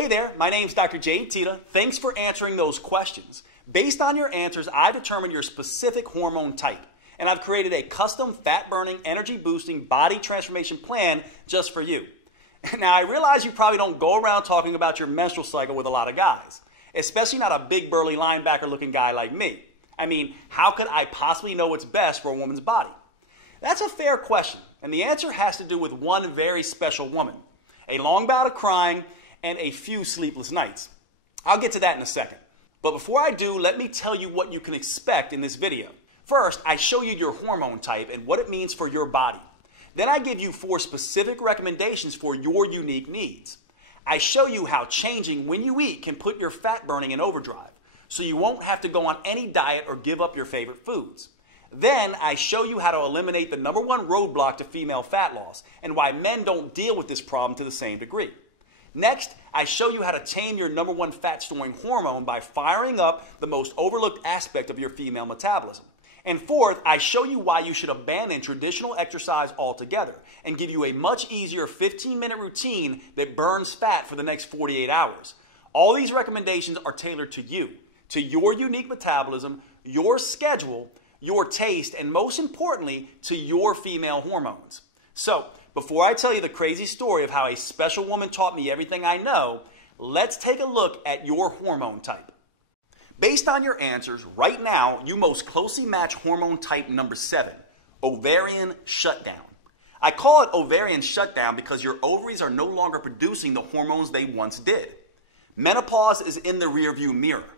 Hey there, my name's Dr. Jade Tita. Thanks for answering those questions. Based on your answers, I determined your specific hormone type, and I've created a custom fat-burning, energy-boosting body transformation plan just for you. Now, I realize you probably don't go around talking about your menstrual cycle with a lot of guys, especially not a big, burly linebacker-looking guy like me. I mean, how could I possibly know what's best for a woman's body? That's a fair question, and the answer has to do with one very special woman, a long bout of crying, and a few sleepless nights. I'll get to that in a second. But before I do, let me tell you what you can expect in this video. First, I show you your hormone type and what it means for your body. Then I give you 4 specific recommendations for your unique needs. I show you how changing when you eat can put your fat burning in overdrive, so you won't have to go on any diet or give up your favorite foods. Then I show you how to eliminate the #1 roadblock to female fat loss and why men don't deal with this problem to the same degree. Next, I show you how to tame your #1 fat-storing hormone by firing up the most overlooked aspect of your female metabolism. And fourth, I show you why you should abandon traditional exercise altogether and give you a much easier 15-minute routine that burns fat for the next 48 hours. All these recommendations are tailored to you, to your unique metabolism, your schedule, your taste, and most importantly, to your female hormones. So, before I tell you the crazy story of how a special woman taught me everything I know, let's take a look at your hormone type. Based on your answers, right now, you most closely match hormone type number 7, ovarian shutdown. I call it ovarian shutdown because your ovaries are no longer producing the hormones they once did. Menopause is in the rearview mirror.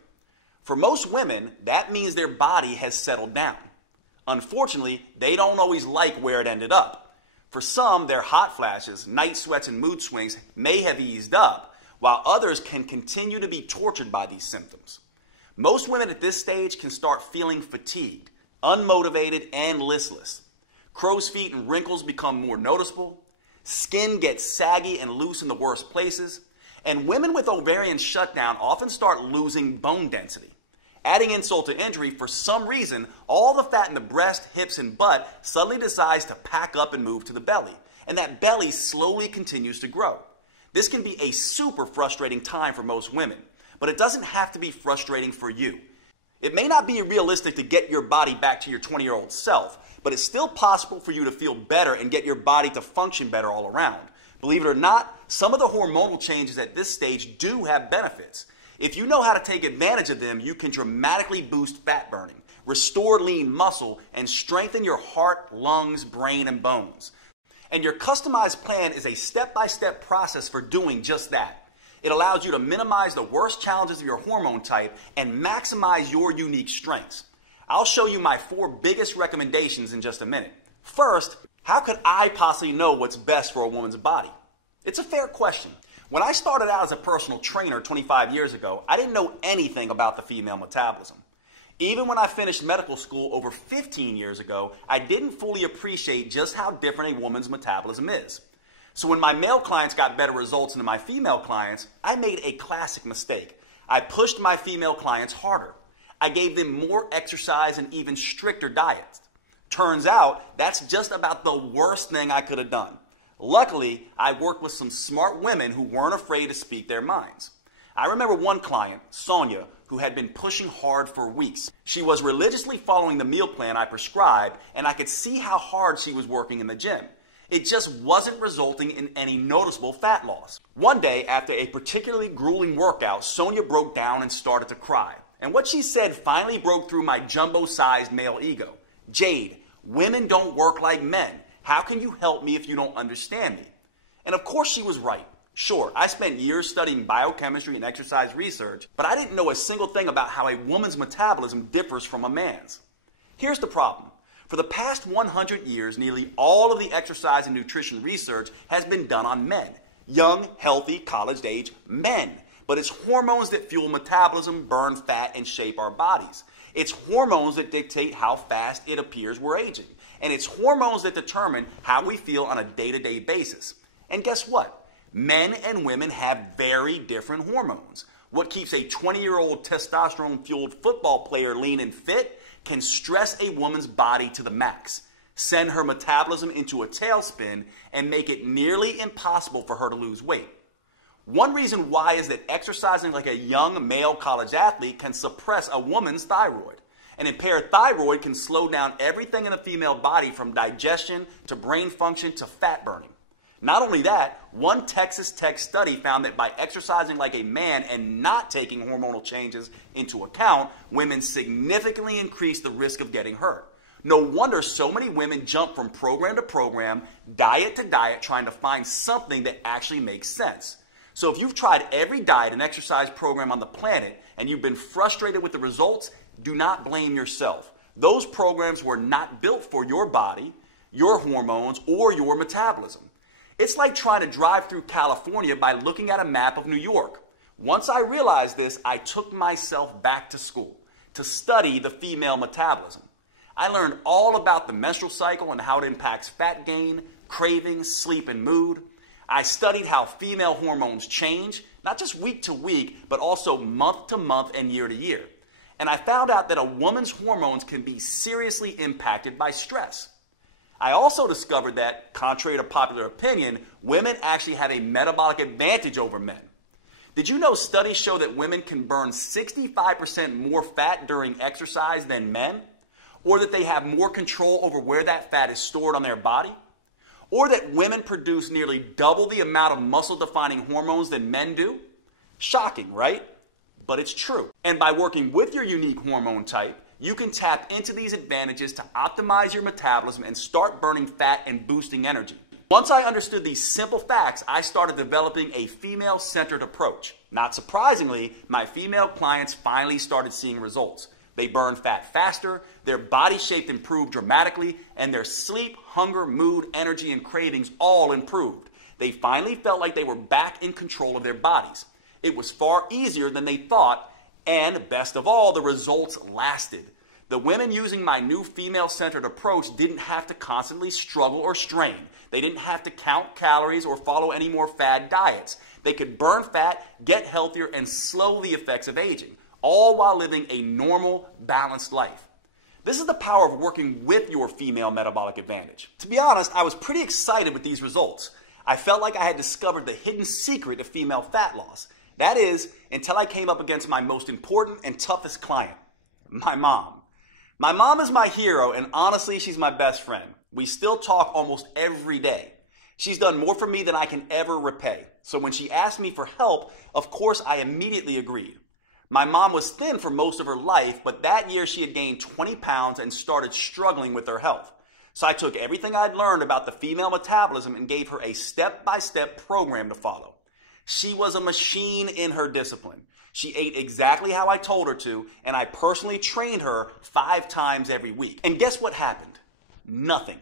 For most women, that means their body has settled down. Unfortunately, they don't always like where it ended up. For some, their hot flashes, night sweats, and mood swings may have eased up, while others can continue to be tortured by these symptoms. Most women at this stage can start feeling fatigued, unmotivated, and listless. Crow's feet and wrinkles become more noticeable. Skin gets saggy and loose in the worst places. And women with ovarian shutdown often start losing bone density. Adding insult to injury, for some reason, all the fat in the breast, hips, and butt suddenly decides to pack up and move to the belly. And that belly slowly continues to grow. This can be a super frustrating time for most women, but it doesn't have to be frustrating for you. It may not be realistic to get your body back to your 20-year-old self, but it's still possible for you to feel better and get your body to function better all around. Believe it or not, some of the hormonal changes at this stage do have benefits. If you know how to take advantage of them, you can dramatically boost fat burning, restore lean muscle, and strengthen your heart, lungs, brain, and bones. And your customized plan is a step-by-step process for doing just that. It allows you to minimize the worst challenges of your hormone type and maximize your unique strengths. I'll show you my 4 biggest recommendations in just a minute. First, how could I possibly know what's best for a woman's body? It's a fair question. When I started out as a personal trainer 25 years ago, I didn't know anything about the female metabolism. Even when I finished medical school over 15 years ago, I didn't fully appreciate just how different a woman's metabolism is. So when my male clients got better results than my female clients, I made a classic mistake. I pushed my female clients harder. I gave them more exercise and even stricter diets. Turns out, that's just about the worst thing I could have done. Luckily, I worked with some smart women who weren't afraid to speak their minds. I remember one client, Sonia, who had been pushing hard for weeks. She was religiously following the meal plan I prescribed, and I could see how hard she was working in the gym. It just wasn't resulting in any noticeable fat loss. One day, after a particularly grueling workout, Sonia broke down and started to cry. And what she said finally broke through my jumbo-sized male ego. "Jade, women don't work like men. How can you help me if you don't understand me?" And of course she was right. Sure, I spent years studying biochemistry and exercise research, but I didn't know a single thing about how a woman's metabolism differs from a man's. Here's the problem. For the past 100 years, nearly all of the exercise and nutrition research has been done on men. Young, healthy, college-age men. But it's hormones that fuel metabolism, burn fat, and shape our bodies. It's hormones that dictate how fast it appears we're aging. And it's hormones that determine how we feel on a day-to-day basis. And guess what? Men and women have very different hormones. What keeps a 20-year-old testosterone-fueled football player lean and fit can stress a woman's body to the max, send her metabolism into a tailspin, and make it nearly impossible for her to lose weight. One reason why is that exercising like a young male college athlete can suppress a woman's thyroid. An impaired thyroid can slow down everything in the female body from digestion to brain function to fat burning. Not only that, one Texas Tech study found that by exercising like a man and not taking hormonal changes into account, women significantly increase the risk of getting hurt. No wonder so many women jump from program to program, diet to diet, trying to find something that actually makes sense. So if you've tried every diet and exercise program on the planet and you've been frustrated with the results, do not blame yourself. Those programs were not built for your body, your hormones, or your metabolism. It's like trying to drive through California by looking at a map of New York. Once I realized this, I took myself back to school to study the female metabolism. I learned all about the menstrual cycle and how it impacts fat gain, cravings, sleep, and mood. I studied how female hormones change, not just week to week, but also month to month and year to year. And I found out that a woman's hormones can be seriously impacted by stress. I also discovered that, contrary to popular opinion, women actually have a metabolic advantage over men. Did you know studies show that women can burn 65% more fat during exercise than men? Or that they have more control over where that fat is stored on their body? Or that women produce nearly double the amount of muscle-defining hormones than men do? Shocking, right? But it's true. And by working with your unique hormone type, you can tap into these advantages to optimize your metabolism and start burning fat and boosting energy. Once I understood these simple facts, I started developing a female-centered approach. Not surprisingly, my female clients finally started seeing results. They burned fat faster, their body shape improved dramatically, and their sleep, hunger, mood, energy, and cravings all improved. They finally felt like they were back in control of their bodies. It was far easier than they thought, and best of all, the results lasted. The women using my new female-centered approach didn't have to constantly struggle or strain. They didn't have to count calories or follow any more fad diets. They could burn fat, get healthier, and slow the effects of aging, all while living a normal, balanced life. This is the power of working with your female metabolic advantage. To be honest, I was pretty excited with these results. I felt like I had discovered the hidden secret of female fat loss. That is, until I came up against my most important and toughest client, my mom. My mom is my hero, and honestly, she's my best friend. We still talk almost every day. She's done more for me than I can ever repay. So when she asked me for help, of course, I immediately agreed. My mom was thin for most of her life, but that year she had gained 20 pounds and started struggling with her health. So I took everything I'd learned about the female metabolism and gave her a step-by-step program to follow. She was a machine in her discipline. She ate exactly how I told her to, and I personally trained her 5 times every week. And guess what happened? Nothing.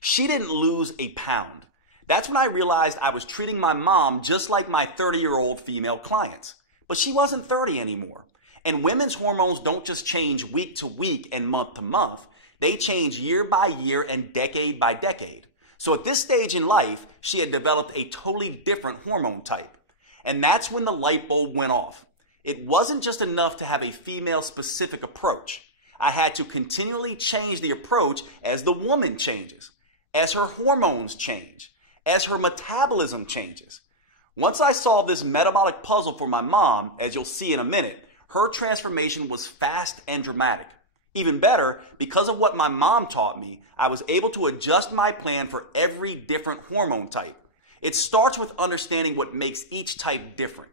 She didn't lose a pound. That's when I realized I was treating my mom just like my 30-year-old female clients. But she wasn't 30 anymore. And women's hormones don't just change week to week and month to month. They change year by year and decade by decade. So at this stage in life, she had developed a totally different hormone type. And that's when the light bulb went off. It wasn't just enough to have a female-specific approach. I had to continually change the approach as the woman changes, as her hormones change, as her metabolism changes. Once I solved this metabolic puzzle for my mom, as you'll see in a minute, her transformation was fast and dramatic. Even better, because of what my mom taught me, I was able to adjust my plan for every different hormone type. It starts with understanding what makes each type different.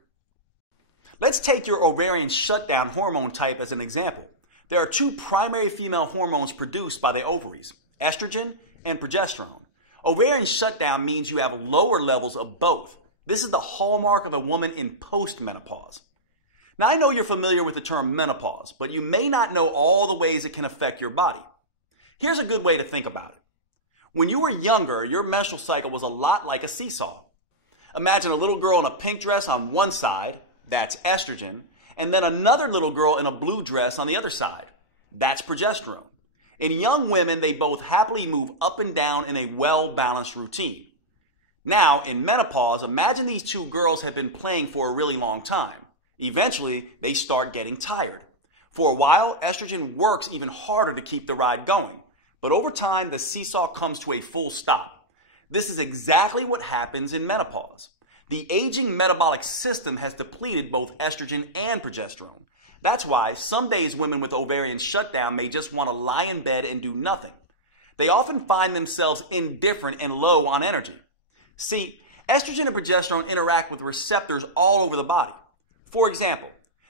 Let's take your ovarian shutdown hormone type as an example. There are 2 primary female hormones produced by the ovaries, estrogen and progesterone. Ovarian shutdown means you have lower levels of both. This is the hallmark of a woman in postmenopause. Now, I know you're familiar with the term menopause, but you may not know all the ways it can affect your body. Here's a good way to think about it. When you were younger, your menstrual cycle was a lot like a seesaw. Imagine a little girl in a pink dress on one side, that's estrogen, and then another little girl in a blue dress on the other side. That's progesterone. In young women, they both happily move up and down in a well-balanced routine. Now, in menopause, imagine these 2 girls have been playing for a really long time. Eventually, they start getting tired. For a while, estrogen works even harder to keep the ride going. But over time, the seesaw comes to a full stop. This is exactly what happens in menopause. The aging metabolic system has depleted both estrogen and progesterone. That's why some days women with ovarian shutdown may just want to lie in bed and do nothing. They often find themselves indifferent and low on energy. See, estrogen and progesterone interact with receptors all over the body. For example,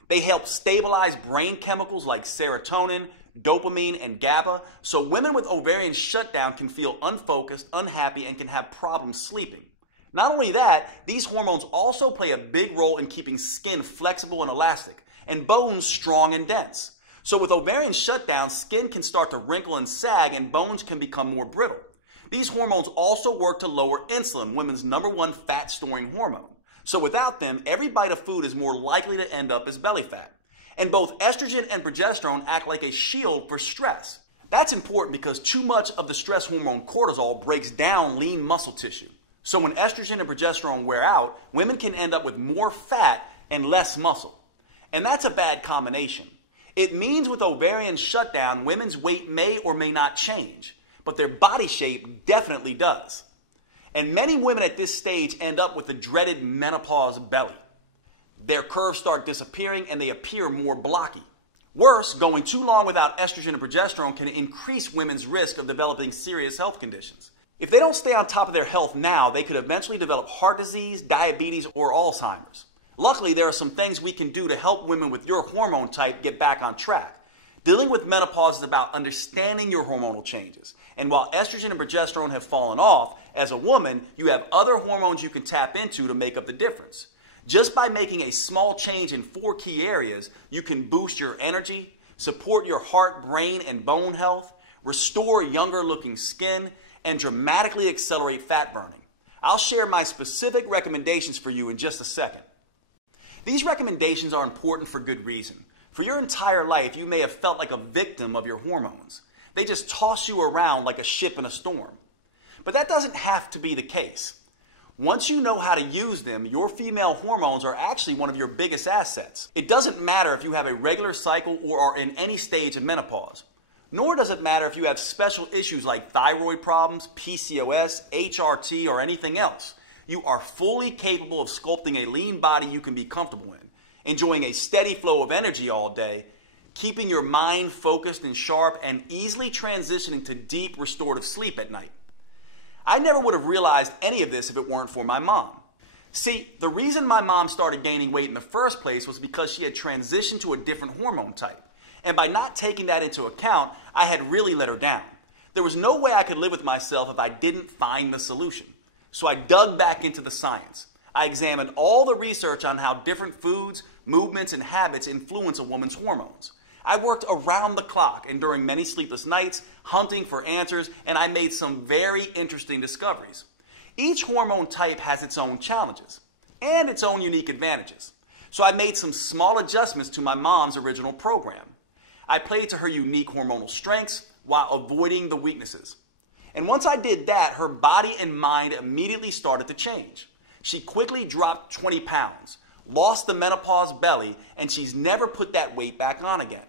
they help stabilize brain chemicals like serotonin, dopamine, and GABA, so women with ovarian shutdown can feel unfocused, unhappy, and can have problems sleeping. Not only that, these hormones also play a big role in keeping skin flexible and elastic, and bones strong and dense. So with ovarian shutdown, skin can start to wrinkle and sag, and bones can become more brittle. These hormones also work to lower insulin, women's #1 fat-storing hormone. So without them, every bite of food is more likely to end up as belly fat. And both estrogen and progesterone act like a shield for stress. That's important because too much of the stress hormone cortisol breaks down lean muscle tissue. So when estrogen and progesterone wear out, women can end up with more fat and less muscle. And that's a bad combination. It means with ovarian shutdown, women's weight may or may not change, but their body shape definitely does. And many women at this stage end up with the dreaded menopause belly. Their curves start disappearing and they appear more blocky. Worse, going too long without estrogen and progesterone can increase women's risk of developing serious health conditions. If they don't stay on top of their health now, they could eventually develop heart disease, diabetes, or Alzheimer's. Luckily, there are some things we can do to help women with your hormone type get back on track. Dealing with menopause is about understanding your hormonal changes. And while estrogen and progesterone have fallen off, as a woman, you have other hormones you can tap into to make up the difference. Just by making a small change in 4 key areas, you can boost your energy, support your heart, brain, and bone health, restore younger-looking skin, and dramatically accelerate fat burning. I'll share my specific recommendations for you in just a second. These recommendations are important for good reason. For your entire life, you may have felt like a victim of your hormones. They just toss you around like a ship in a storm. But that doesn't have to be the case. Once you know how to use them, your female hormones are actually one of your biggest assets. It doesn't matter if you have a regular cycle or are in any stage of menopause. Nor does it matter if you have special issues like thyroid problems, PCOS, HRT, or anything else. You are fully capable of sculpting a lean body you can be comfortable in, enjoying a steady flow of energy all day, keeping your mind focused and sharp, and easily transitioning to deep restorative sleep at night. I never would have realized any of this if it weren't for my mom. See, the reason my mom started gaining weight in the first place was because she had transitioned to a different hormone type. And by not taking that into account, I had really let her down. There was no way I could live with myself if I didn't find the solution. So I dug back into the science. I examined all the research on how different foods, movements, and habits influence a woman's hormones. I worked around the clock and during many sleepless nights, hunting for answers, and I made some very interesting discoveries. Each hormone type has its own challenges and its own unique advantages. So I made some small adjustments to my mom's original program. I played to her unique hormonal strengths while avoiding the weaknesses. And once I did that, her body and mind immediately started to change. She quickly dropped 20 pounds, lost the menopause belly, and she's never put that weight back on again.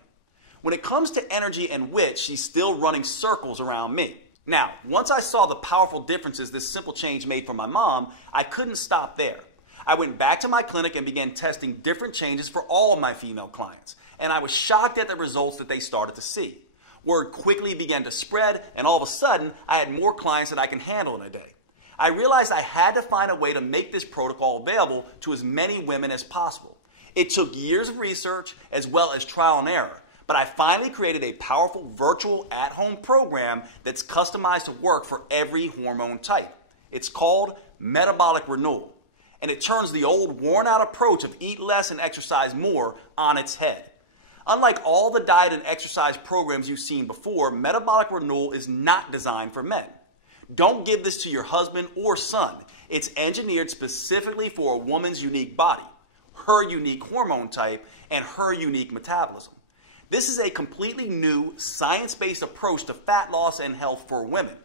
When it comes to energy and wit, she's still running circles around me. Now, once I saw the powerful differences this simple change made for my mom, I couldn't stop there. I went back to my clinic and began testing different changes for all of my female clients. And I was shocked at the results that they started to see. Word quickly began to spread, and all of a sudden, I had more clients than I can handle in a day. I realized I had to find a way to make this protocol available to as many women as possible. It took years of research as well as trial and error, but I finally created a powerful virtual at-home program that's customized to work for every hormone type. It's called Metabolic Renewal, and it turns the old worn-out approach of eat less and exercise more on its head. Unlike all the diet and exercise programs you've seen before, Metabolic Renewal is not designed for men. Don't give this to your husband or son. It's engineered specifically for a woman's unique body, her unique hormone type, and her unique metabolism. This is a completely new, science-based approach to fat loss and health for women.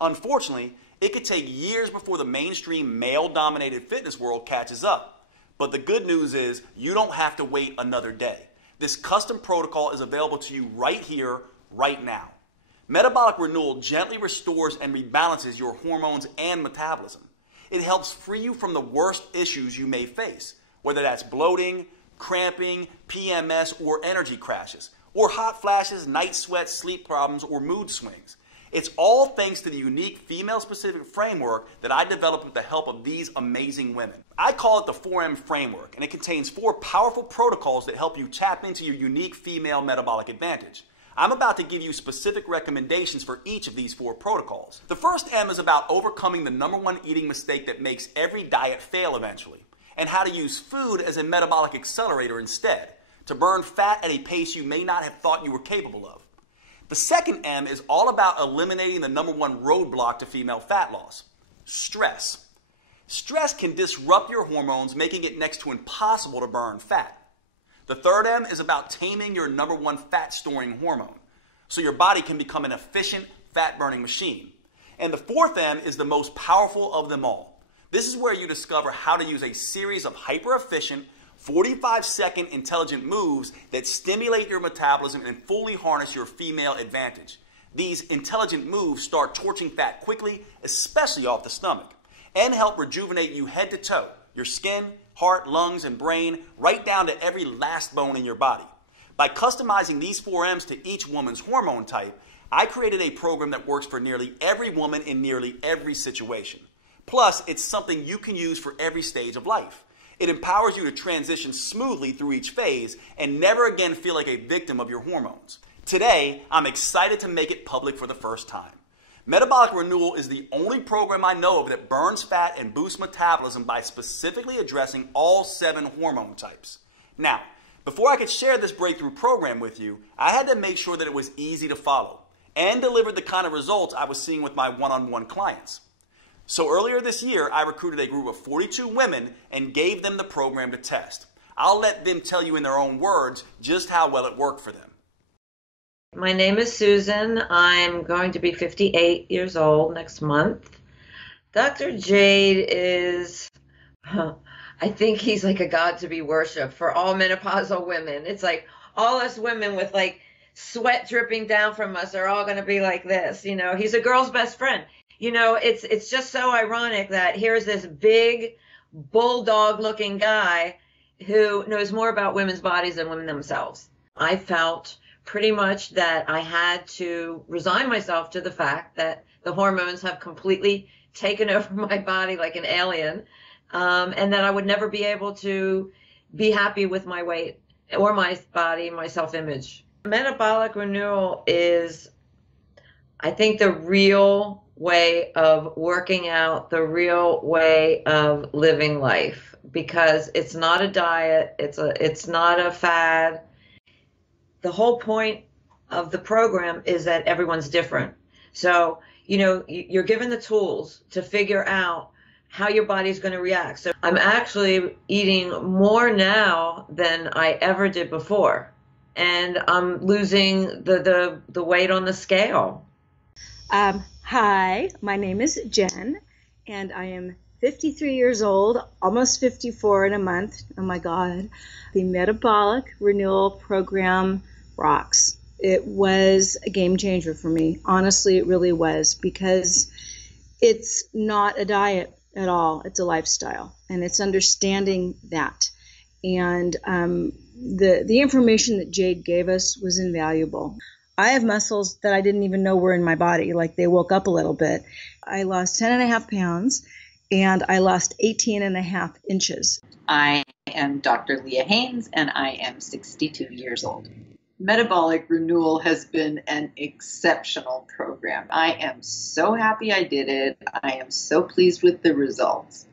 Unfortunately, it could take years before the mainstream male-dominated fitness world catches up. But the good news is you don't have to wait another day. This custom protocol is available to you right here, right now. Metabolic Renewal gently restores and rebalances your hormones and metabolism. It helps free you from the worst issues you may face, whether that's bloating, cramping, PMS, or energy crashes, or hot flashes, night sweats, sleep problems, or mood swings. It's all thanks to the unique female-specific framework that I developed with the help of these amazing women. I call it the 4M framework, and it contains 4 powerful protocols that help you tap into your unique female metabolic advantage. I'm about to give you specific recommendations for each of these 4 protocols. The first M is about overcoming the #1 eating mistake that makes every diet fail eventually, and how to use food as a metabolic accelerator instead, to burn fat at a pace you may not have thought you were capable of. The second M is all about eliminating the #1 roadblock to female fat loss: stress. Stress can disrupt your hormones, making it next to impossible to burn fat. The third M is about taming your #1 fat-storing hormone, so your body can become an efficient fat-burning machine. And the fourth M is the most powerful of them all. This is where you discover how to use a series of hyper-efficient, 45-second intelligent moves that stimulate your metabolism and fully harness your female advantage. These intelligent moves start torching fat quickly, especially off the stomach, and help rejuvenate you head to toe, your skin, heart, lungs, and brain, right down to every last bone in your body. By customizing these 4 M's to each woman's hormone type, I created a program that works for nearly every woman in nearly every situation. Plus, it's something you can use for every stage of life. It empowers you to transition smoothly through each phase and never again feel like a victim of your hormones. Today, I'm excited to make it public for the first time. Metabolic Renewal is the only program I know of that burns fat and boosts metabolism by specifically addressing all 7 hormone types. Now, before I could share this breakthrough program with you, I had to make sure that it was easy to follow and delivered the kind of results I was seeing with my one-on-one clients. So earlier this year, I recruited a group of 42 women and gave them the program to test. I'll let them tell you in their own words just how well it worked for them. My name is Susan. I'm going to be 58 years old next month. Dr. Jade is, I think he's like a god to be worshipped for all menopausal women. It's like all us women with like sweat dripping down from us are all going to be like this. You know, he's a girl's best friend. You know, it's just so ironic that here's this big bulldog-looking guy who knows more about women's bodies than women themselves. I felt pretty much that I had to resign myself to the fact that the hormones have completely taken over my body like an alien, and that I would never be able to be happy with my weight or my body, my self-image. Metabolic Renewal is, I think, the real way of working out, the real way of living life, because it's not a diet, it's not a fad. The whole point of the program is that everyone's different. So, you know, you're given the tools to figure out how your body's going to react. So I'm actually eating more now than I ever did before, and I'm losing the weight on the scale. Hi, my name is Jen, and I am 53 years old, almost 54 in a month. Oh my God. The Metabolic Renewal program rocks. It was a game changer for me. Honestly, it really was, because it's not a diet at all. It's a lifestyle, and it's understanding that. And the information that Jade gave us was invaluable. I have muscles that I didn't even know were in my body, like they woke up a little bit. I lost 10.5 pounds, and I lost 18.5 inches. I am Dr. Leah Haynes, and I am 62 years old. Metabolic Renewal has been an exceptional program. I am so happy I did it. I am so pleased with the results.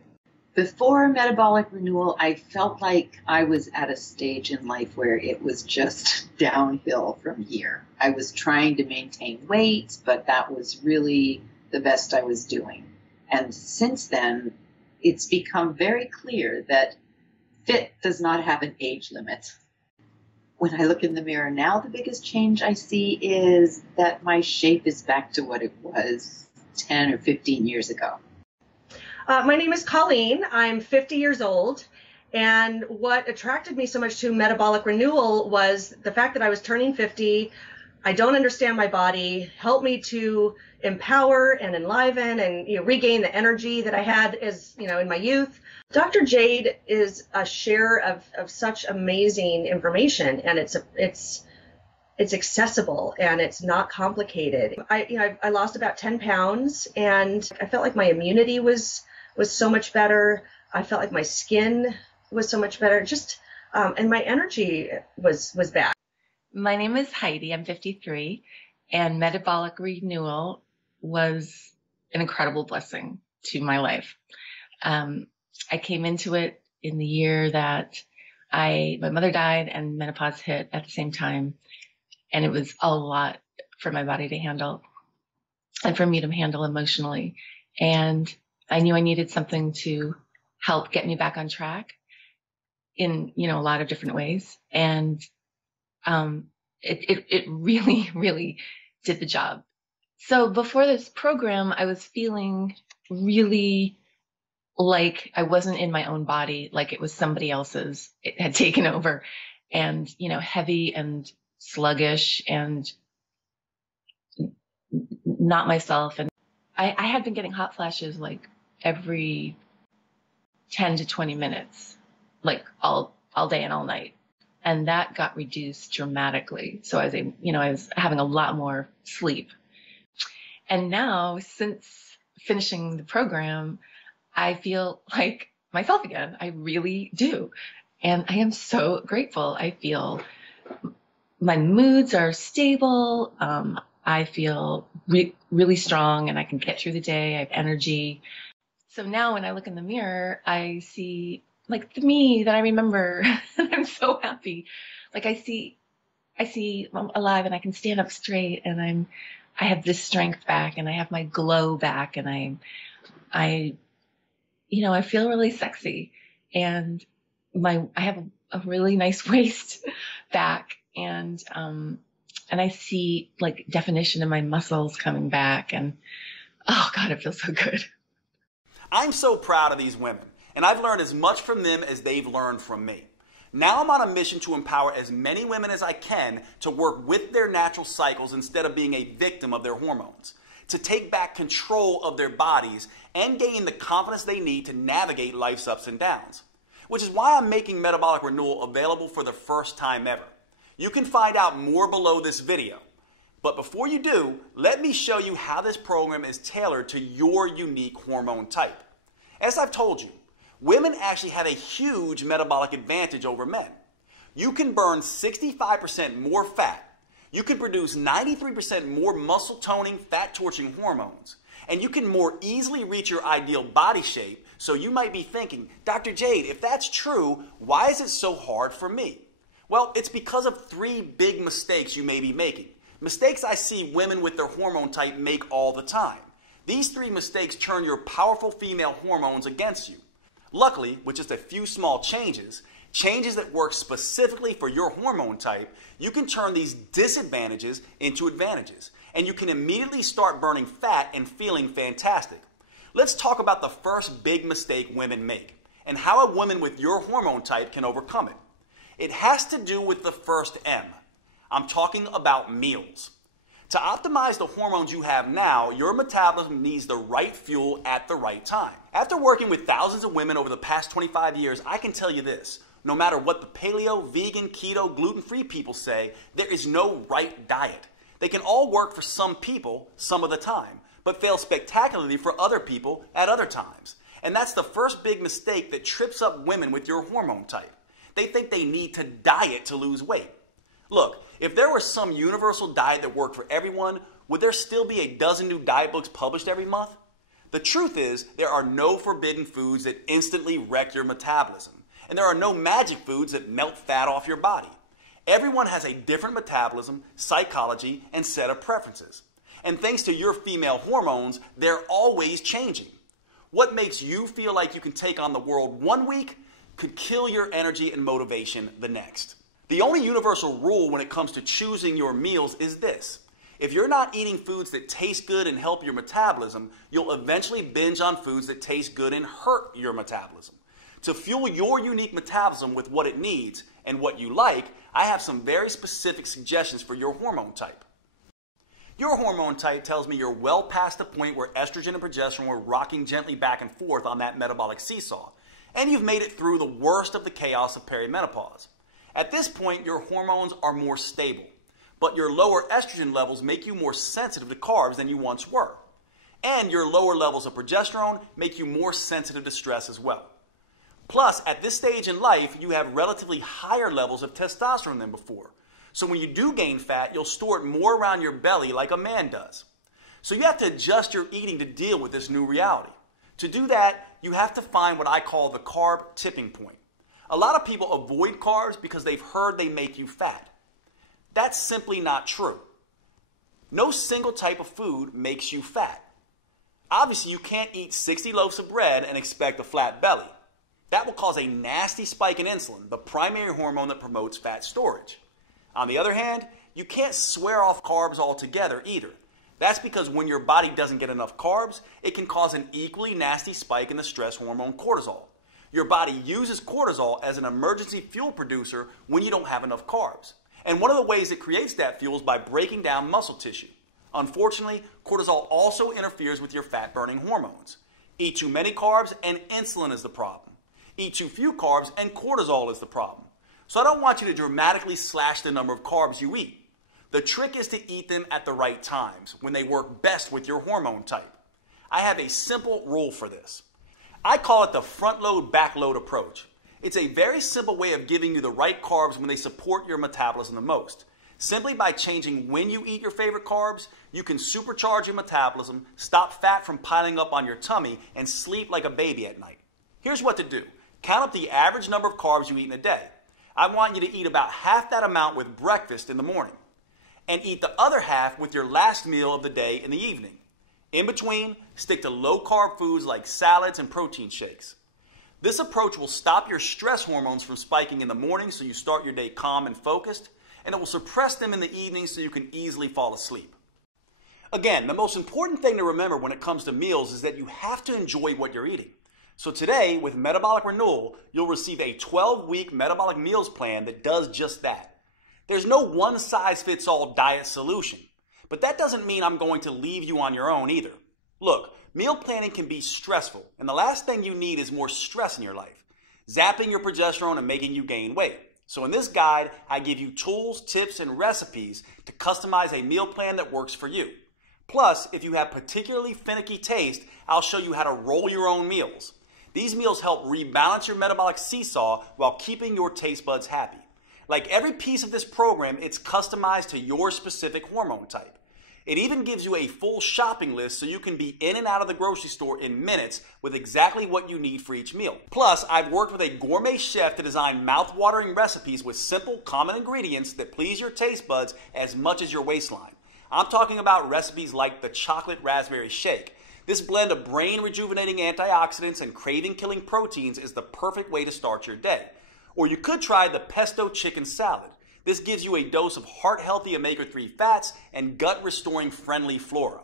Before Metabolic Renewal, I felt like I was at a stage in life where it was just downhill from here. I was trying to maintain weight, but that was really the best I was doing. And since then, it's become very clear that fit does not have an age limit. When I look in the mirror now, the biggest change I see is that my shape is back to what it was 10 or 15 years ago. My name is Colleen. I'm 50 years old. And what attracted me so much to Metabolic Renewal was the fact that I was turning 50 I don't understand my body. Help me to empower and enliven and regain the energy that I had as in my youth. Dr. Jade is a share of such amazing information, and it's accessible and it's not complicated. I lost about 10 pounds, and I felt like my immunity was so much better. I felt like my skin was so much better. And my energy was back. My name is Heidi. I'm 53, and Metabolic Renewal was an incredible blessing to my life. I came into it in the year that my mother died and menopause hit at the same time, and it was a lot for my body to handle and for me to handle emotionally. And I knew I needed something to help get me back on track in a lot of different ways. And it really, really did the job. So before this program, I was feeling really like I wasn't in my own body, like it was somebody else's. It had taken over, and heavy and sluggish and not myself. And I had been getting hot flashes like every 10 to 20 minutes, like all day and all night. And that got reduced dramatically. So I was having a lot more sleep. And now, since finishing the program, I feel like myself again. I really do. And I am so grateful. I feel my moods are stable. I feel really strong, and I can get through the day. I have energy. So now when I look in the mirror, I see like the me that I remember. I'm so happy. Like I see I'm alive, and I can stand up straight, and I have this strength back, and I have my glow back, and I feel really sexy, and I have a really nice waist back, and I see like definition in my muscles coming back, and oh God, it feels so good. I'm so proud of these women, and I've learned as much from them as they've learned from me. Now I'm on a mission to empower as many women as I can to work with their natural cycles instead of being a victim of their hormones, to take back control of their bodies and gain the confidence they need to navigate life's ups and downs. Which is why I'm making Metabolic Renewal available for the first time ever. You can find out more below this video. But before you do, let me show you how this program is tailored to your unique hormone type. As I've told you, women actually have a huge metabolic advantage over men. You can burn 65% more fat. You can produce 93% more muscle toning, fat torching hormones. And you can more easily reach your ideal body shape. So you might be thinking, Dr. Jade, if that's true, why is it so hard for me? Well, it's because of 3 big mistakes you may be making. Mistakes I see women with their hormone type make all the time. These 3 mistakes turn your powerful female hormones against you. Luckily, with just a few small changes that work specifically for your hormone type, you can turn these disadvantages into advantages. And you can immediately start burning fat and feeling fantastic. Let's talk about the first big mistake women make and how a woman with your hormone type can overcome it. It has to do with the first M. I'm talking about meals. To optimize the hormones you have now, your metabolism needs the right fuel at the right time. After working with thousands of women over the past 25 years, I can tell you this. No matter what the paleo, vegan, keto, gluten-free people say, there is no right diet. They can all work for some people some of the time, but fail spectacularly for other people at other times. And that's the first big mistake that trips up women with your hormone type. They think they need to diet to lose weight. Look, if there was some universal diet that worked for everyone, would there still be a dozen new diet books published every month? The truth is, there are no forbidden foods that instantly wreck your metabolism. And there are no magic foods that melt fat off your body. Everyone has a different metabolism, psychology, and set of preferences. And thanks to your female hormones, they're always changing. What makes you feel like you can take on the world one week could kill your energy and motivation the next. The only universal rule when it comes to choosing your meals is this. If you're not eating foods that taste good and help your metabolism, you'll eventually binge on foods that taste good and hurt your metabolism. To fuel your unique metabolism with what it needs and what you like, I have some very specific suggestions for your hormone type. Your hormone type tells me you're well past the point where estrogen and progesterone are rocking gently back and forth on that metabolic seesaw, and you've made it through the worst of the chaos of perimenopause. At this point, your hormones are more stable, but your lower estrogen levels make you more sensitive to carbs than you once were. And your lower levels of progesterone make you more sensitive to stress as well. Plus, at this stage in life, you have relatively higher levels of testosterone than before. So when you do gain fat, you'll store it more around your belly like a man does. So you have to adjust your eating to deal with this new reality. To do that, you have to find what I call the carb tipping point. A lot of people avoid carbs because they've heard they make you fat. That's simply not true. No single type of food makes you fat. Obviously, you can't eat 60 loaves of bread and expect a flat belly. That will cause a nasty spike in insulin, the primary hormone that promotes fat storage. On the other hand, you can't swear off carbs altogether either. That's because when your body doesn't get enough carbs, it can cause an equally nasty spike in the stress hormone cortisol. Your body uses cortisol as an emergency fuel producer when you don't have enough carbs. And one of the ways it creates that fuel is by breaking down muscle tissue. Unfortunately, cortisol also interferes with your fat-burning hormones. Eat too many carbs and insulin is the problem. Eat too few carbs and cortisol is the problem. So I don't want you to dramatically slash the number of carbs you eat. The trick is to eat them at the right times, when they work best with your hormone type. I have a simple rule for this. I call it the front load, back load approach. It's a very simple way of giving you the right carbs when they support your metabolism the most. Simply by changing when you eat your favorite carbs, you can supercharge your metabolism, stop fat from piling up on your tummy, and sleep like a baby at night. Here's what to do. Count up the average number of carbs you eat in a day. I want you to eat about half that amount with breakfast in the morning, and eat the other half with your last meal of the day in the evening. In between, stick to low-carb foods like salads and protein shakes. This approach will stop your stress hormones from spiking in the morning so you start your day calm and focused, and it will suppress them in the evening so you can easily fall asleep. Again, the most important thing to remember when it comes to meals is that you have to enjoy what you're eating. So today, with Metabolic Renewal, you'll receive a 12-week metabolic meals plan that does just that. There's no one-size-fits-all diet solution, but that doesn't mean I'm going to leave you on your own either. Look, meal planning can be stressful, and the last thing you need is more stress in your life, zapping your progesterone and making you gain weight. So in this guide, I give you tools, tips, and recipes to customize a meal plan that works for you. Plus, if you have particularly finicky taste, I'll show you how to roll your own meals. These meals help rebalance your metabolic seesaw while keeping your taste buds happy. Like every piece of this program, it's customized to your specific hormone type. It even gives you a full shopping list so you can be in and out of the grocery store in minutes with exactly what you need for each meal. Plus, I've worked with a gourmet chef to design mouth-watering recipes with simple, common ingredients that please your taste buds as much as your waistline. I'm talking about recipes like the chocolate raspberry shake. This blend of brain-rejuvenating antioxidants and craving-killing proteins is the perfect way to start your day. Or you could try the pesto chicken salad. This gives you a dose of heart-healthy omega-3 fats and gut-restoring friendly flora.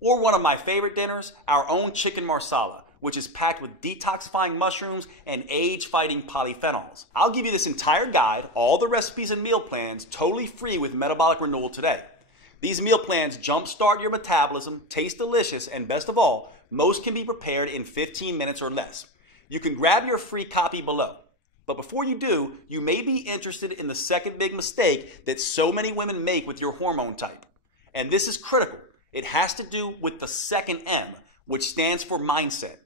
Or one of my favorite dinners, our own chicken marsala, which is packed with detoxifying mushrooms and age-fighting polyphenols. I'll give you this entire guide, all the recipes and meal plans, totally free with Metabolic Renewal today. These meal plans jumpstart your metabolism, taste delicious, and best of all, most can be prepared in 15 minutes or less. You can grab your free copy below. But before you do, you may be interested in the second big mistake that so many women make with your hormone type. And this is critical. It has to do with the second M, which stands for mindset.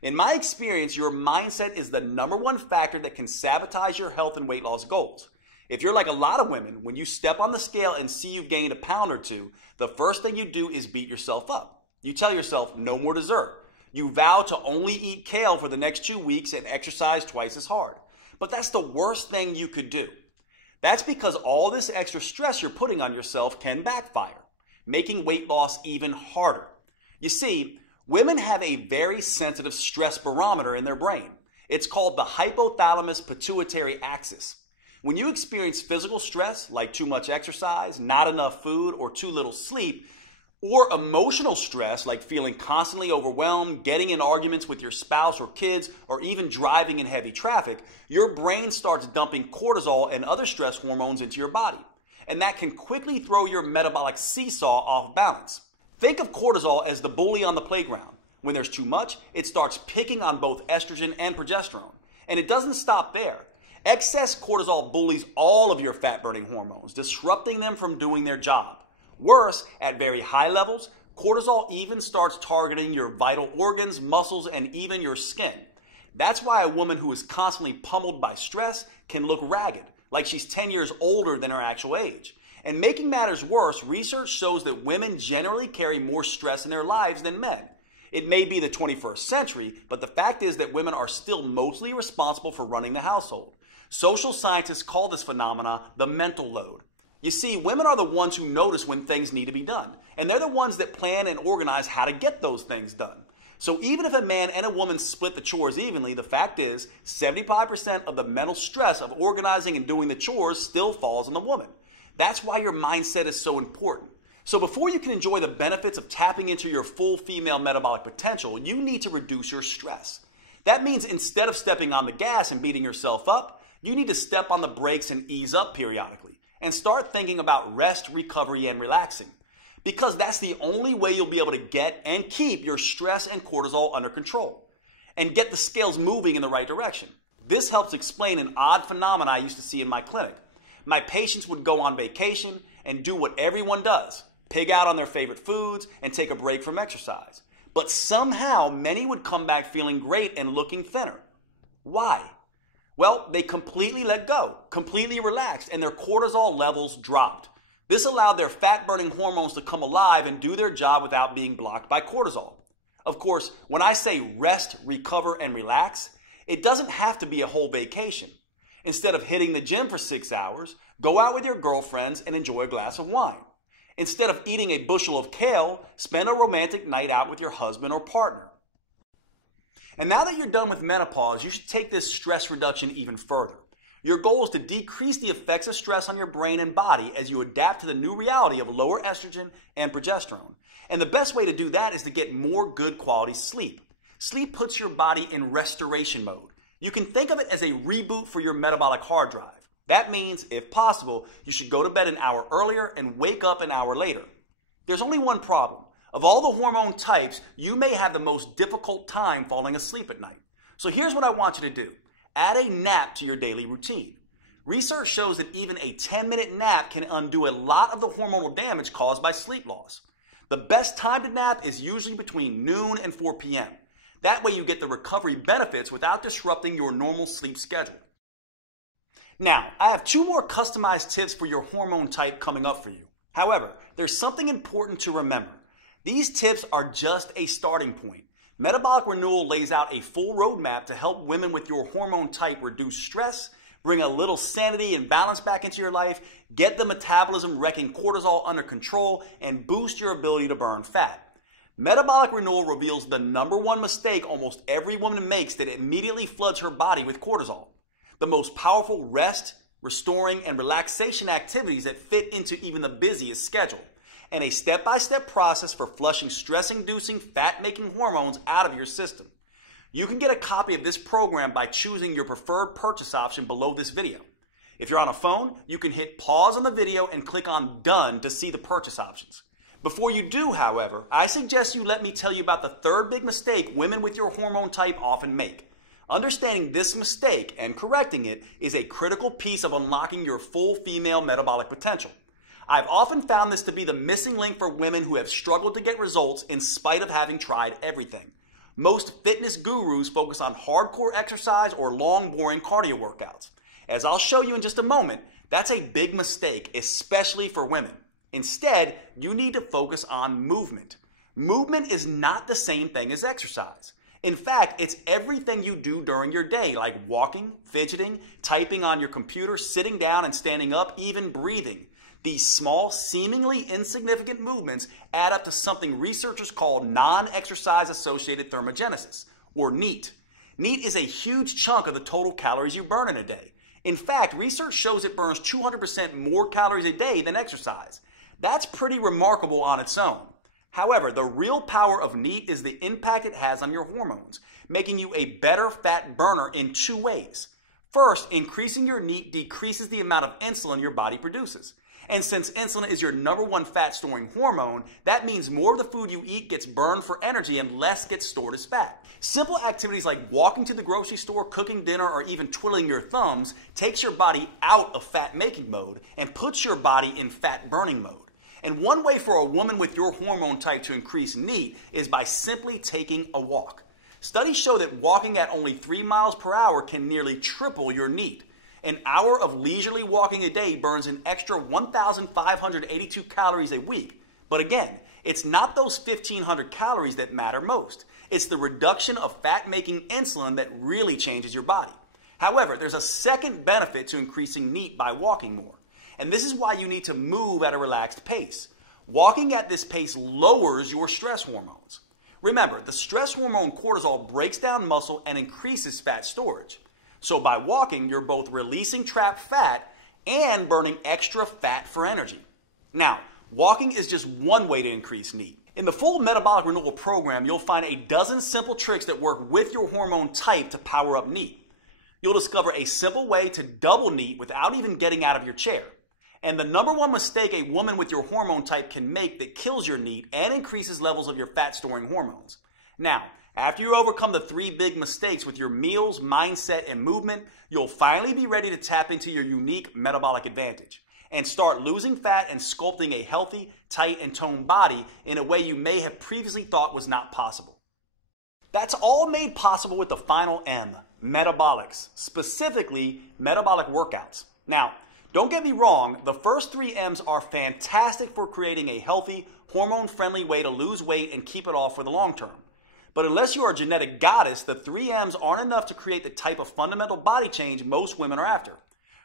In my experience, your mindset is the #1 factor that can sabotage your health and weight loss goals. If you're like a lot of women, when you step on the scale and see you've gained a pound or two, the first thing you do is beat yourself up. You tell yourself, no more dessert. You vow to only eat kale for the next 2 weeks and exercise twice as hard. But that's the worst thing you could do. That's because all this extra stress you're putting on yourself can backfire, making weight loss even harder. You see, women have a very sensitive stress barometer in their brain. It's called the hypothalamus pituitary axis. When you experience physical stress, like too much exercise, not enough food, or too little sleep, or emotional stress, like feeling constantly overwhelmed, getting in arguments with your spouse or kids, or even driving in heavy traffic, your brain starts dumping cortisol and other stress hormones into your body. and that can quickly throw your metabolic seesaw off balance. Think of cortisol as the bully on the playground. When there's too much, it starts picking on both estrogen and progesterone. And it doesn't stop there. Excess cortisol bullies all of your fat-burning hormones, disrupting them from doing their job. Worse, at very high levels, cortisol even starts targeting your vital organs, muscles, and even your skin. That's why a woman who is constantly pummeled by stress can look ragged, like she's 10 years older than her actual age. And making matters worse, research shows that women generally carry more stress in their lives than men. It may be the 21st century, but the fact is that women are still mostly responsible for running the household. Social scientists call this phenomena the mental load. You see, women are the ones who notice when things need to be done, and they're the ones that plan and organize how to get those things done. So even if a man and a woman split the chores evenly, the fact is 75% of the mental stress of organizing and doing the chores still falls on the woman. That's why your mindset is so important. So before you can enjoy the benefits of tapping into your full female metabolic potential, you need to reduce your stress. That means instead of stepping on the gas and beating yourself up, you need to step on the brakes and ease up periodically and start thinking about rest, recovery, and relaxing. Because that's the only way you'll be able to get and keep your stress and cortisol under control and get the scales moving in the right direction. This helps explain an odd phenomenon I used to see in my clinic. My patients would go on vacation and do what everyone does, pig out on their favorite foods and take a break from exercise. But somehow many would come back feeling great and looking thinner. Why? Well, they completely let go, completely relaxed, and their cortisol levels dropped. This allowed their fat-burning hormones to come alive and do their job without being blocked by cortisol. Of course, when I say rest, recover, and relax, it doesn't have to be a whole vacation. Instead of hitting the gym for 6 hours, go out with your girlfriends and enjoy a glass of wine. Instead of eating a bushel of kale, spend a romantic night out with your husband or partner. And now that you're done with menopause, you should take this stress reduction even further. Your goal is to decrease the effects of stress on your brain and body as you adapt to the new reality of lower estrogen and progesterone. And the best way to do that is to get more good quality sleep. Sleep puts your body in restoration mode. You can think of it as a reboot for your metabolic hard drive. That means, if possible, you should go to bed an hour earlier and wake up an hour later. There's only one problem. Of all the hormone types, you may have the most difficult time falling asleep at night. So here's what I want you to do. Add a nap to your daily routine. Research shows that even a 10-minute nap can undo a lot of the hormonal damage caused by sleep loss. The best time to nap is usually between noon and 4 p.m. That way you get the recovery benefits without disrupting your normal sleep schedule. Now, I have 2 more customized tips for your hormone type coming up for you. However, there's something important to remember. These tips are just a starting point. Metabolic Renewal lays out a full roadmap to help women with your hormone type reduce stress, bring a little sanity and balance back into your life, get the metabolism-wrecking cortisol under control, and boost your ability to burn fat. Metabolic Renewal reveals the #1 mistake almost every woman makes that immediately floods her body with cortisol. The most powerful rest, restoring, and relaxation activities that fit into even the busiest schedule, and a step-by-step process for flushing stress-inducing, fat-making hormones out of your system. You can get a copy of this program by choosing your preferred purchase option below this video. If you're on a phone, you can hit pause on the video and click on Done to see the purchase options. Before you do, however, I suggest you let me tell you about the 3rd big mistake women with your hormone type often make. Understanding this mistake and correcting it is a critical piece of unlocking your full female metabolic potential. I've often found this to be the missing link for women who have struggled to get results in spite of having tried everything. Most fitness gurus focus on hardcore exercise or long, boring cardio workouts. As I'll show you in just a moment, that's a big mistake, especially for women. Instead, you need to focus on movement. Movement is not the same thing as exercise. In fact, it's everything you do during your day, like walking, fidgeting, typing on your computer, sitting down and standing up, even breathing. These small, seemingly insignificant movements add up to something researchers call non-exercise associated thermogenesis, or NEAT. NEAT is a huge chunk of the total calories you burn in a day. In fact, research shows it burns 200% more calories a day than exercise. That's pretty remarkable on its own. However, the real power of NEAT is the impact it has on your hormones, making you a better fat burner in 2 ways. First, increasing your NEAT decreases the amount of insulin your body produces. And since insulin is your #1 fat-storing hormone, that means more of the food you eat gets burned for energy and less gets stored as fat. Simple activities like walking to the grocery store, cooking dinner, or even twiddling your thumbs takes your body out of fat-making mode and puts your body in fat-burning mode. And one way for a woman with your hormone type to increase NEAT is by simply taking a walk. Studies show that walking at only 3 miles per hour can nearly triple your NEAT. An hour of leisurely walking a day burns an extra 1,582 calories a week. But again, it's not those 1,500 calories that matter most. It's the reduction of fat-making insulin that really changes your body. However, there's a second benefit to increasing NEAT by walking more. And this is why you need to move at a relaxed pace. Walking at this pace lowers your stress hormones. Remember, the stress hormone cortisol breaks down muscle and increases fat storage. So by walking, you're both releasing trapped fat and burning extra fat for energy. Now, walking is just one way to increase NEAT. In the full Metabolic Renewal program, you'll find a dozen simple tricks that work with your hormone type to power up NEAT. You'll discover a simple way to double NEAT without even getting out of your chair. And the #1 mistake a woman with your hormone type can make that kills your NEAT and increases levels of your fat-storing hormones. Now, after you overcome the 3 big mistakes with your meals, mindset, and movement, you'll finally be ready to tap into your unique metabolic advantage and start losing fat and sculpting a healthy, tight, and toned body in a way you may have previously thought was not possible. That's all made possible with the final M, metabolics, specifically metabolic workouts. Now, don't get me wrong, the first 3 M's are fantastic for creating a healthy, hormone-friendly way to lose weight and keep it off for the long term. But unless you are a genetic goddess, the 3 M's aren't enough to create the type of fundamental body change most women are after.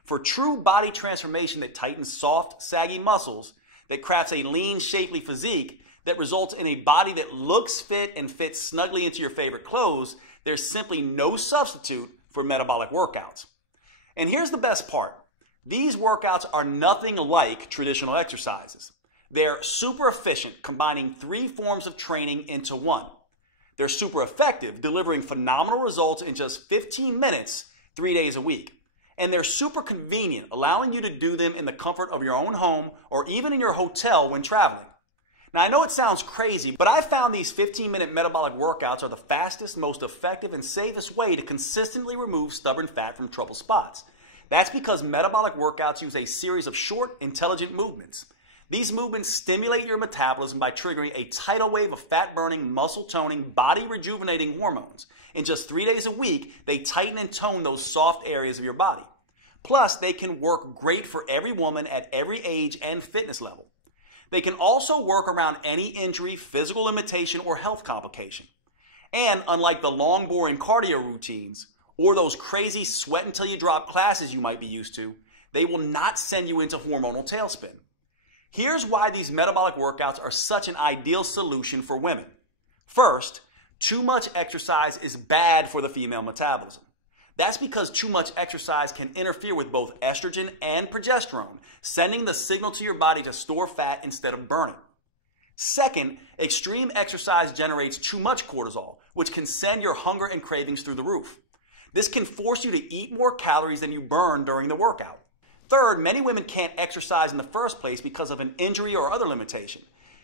For true body transformation that tightens soft, saggy muscles, that crafts a lean, shapely physique, that results in a body that looks fit and fits snugly into your favorite clothes, there's simply no substitute for metabolic workouts. And here's the best part. These workouts are nothing like traditional exercises. They're super efficient, combining 3 forms of training into one. They're super effective, delivering phenomenal results in just 15 minutes, 3 days a week. And they're super convenient, allowing you to do them in the comfort of your own home or even in your hotel when traveling. Now, I know it sounds crazy, but I found these 15-minute metabolic workouts are the fastest, most effective, and safest way to consistently remove stubborn fat from trouble spots. That's because metabolic workouts use a series of short, intelligent movements. These movements stimulate your metabolism by triggering a tidal wave of fat-burning, muscle-toning, body-rejuvenating hormones. In just 3 days a week, they tighten and tone those soft areas of your body. Plus, they can work great for every woman at every age and fitness level. They can also work around any injury, physical limitation, or health complication. And unlike the long, boring cardio routines, or those crazy sweat until you drop classes you might be used to, they will not send you into hormonal tailspin. Here's why these metabolic workouts are such an ideal solution for women. First, too much exercise is bad for the female metabolism. That's because too much exercise can interfere with both estrogen and progesterone, sending the signal to your body to store fat instead of burning. Second, extreme exercise generates too much cortisol, which can send your hunger and cravings through the roof. This can force you to eat more calories than you burn during the workout. Third, many women can't exercise in the first place because of an injury or other limitation.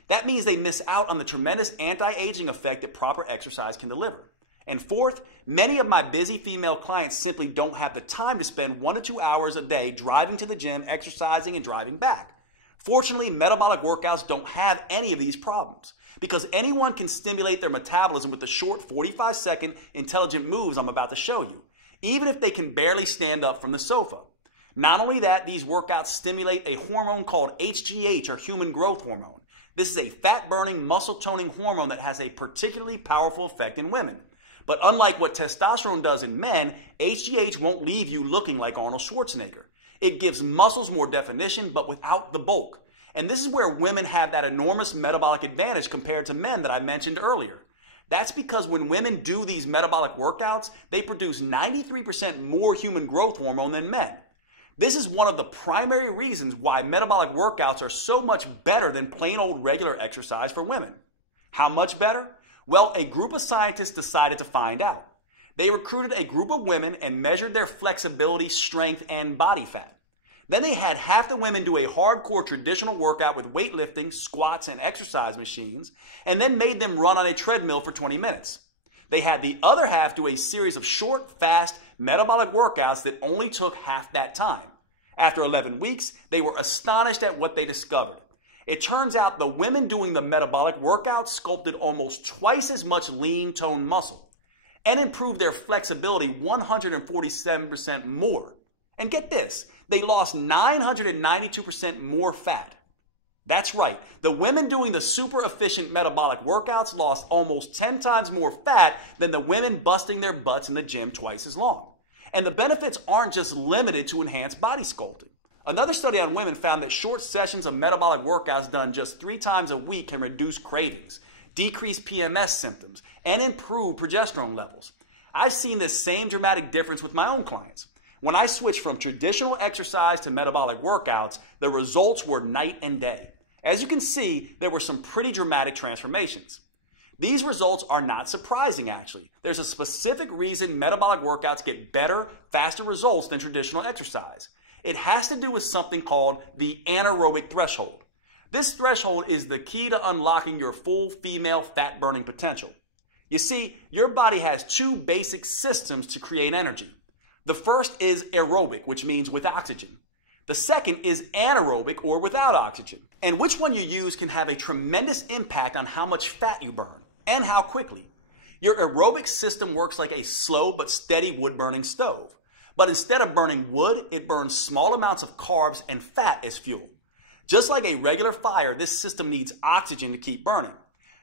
That means they miss out on the tremendous anti-aging effect that proper exercise can deliver. And fourth, many of my busy female clients simply don't have the time to spend 1 to 2 hours a day driving to the gym, exercising, and driving back. Fortunately, metabolic workouts don't have any of these problems because anyone can stimulate their metabolism with the short 45-second intelligent moves I'm about to show you, even if they can barely stand up from the sofa. Not only that, these workouts stimulate a hormone called HGH, or human growth hormone. This is a fat-burning, muscle-toning hormone that has a particularly powerful effect in women. But unlike what testosterone does in men, HGH won't leave you looking like Arnold Schwarzenegger. It gives muscles more definition, but without the bulk. And this is where women have that enormous metabolic advantage compared to men that I mentioned earlier. That's because when women do these metabolic workouts, they produce 93% more human growth hormone than men. This is one of the primary reasons why metabolic workouts are so much better than plain old regular exercise for women. How much better? Well, a group of scientists decided to find out. They recruited a group of women and measured their flexibility, strength, and body fat. Then they had half the women do a hardcore traditional workout with weightlifting, squats, and exercise machines, and then made them run on a treadmill for 20 minutes. They had the other half do a series of short, fast, metabolic workouts that only took half that time. After 11 weeks, they were astonished at what they discovered. It turns out the women doing the metabolic workouts sculpted almost twice as much lean toned muscle and improved their flexibility 147% more. And get this, they lost 992% more fat. That's right, the women doing the super efficient metabolic workouts lost almost 10 times more fat than the women busting their butts in the gym twice as long. And the benefits aren't just limited to enhanced body sculpting. Another study on women found that short sessions of metabolic workouts done just 3 times a week can reduce cravings, decrease PMS symptoms, and improve progesterone levels. I've seen this same dramatic difference with my own clients. When I switched from traditional exercise to metabolic workouts, the results were night and day. As you can see, there were some pretty dramatic transformations. These results are not surprising, actually. There's a specific reason metabolic workouts get better, faster results than traditional exercise. It has to do with something called the anaerobic threshold. This threshold is the key to unlocking your full female fat-burning potential. You see, your body has 2 basic systems to create energy. The first is aerobic, which means with oxygen. The second is anaerobic, or without oxygen. And which one you use can have a tremendous impact on how much fat you burn and how quickly. Your aerobic system works like a slow but steady wood-burning stove. But instead of burning wood, it burns small amounts of carbs and fat as fuel. Just like a regular fire, this system needs oxygen to keep burning.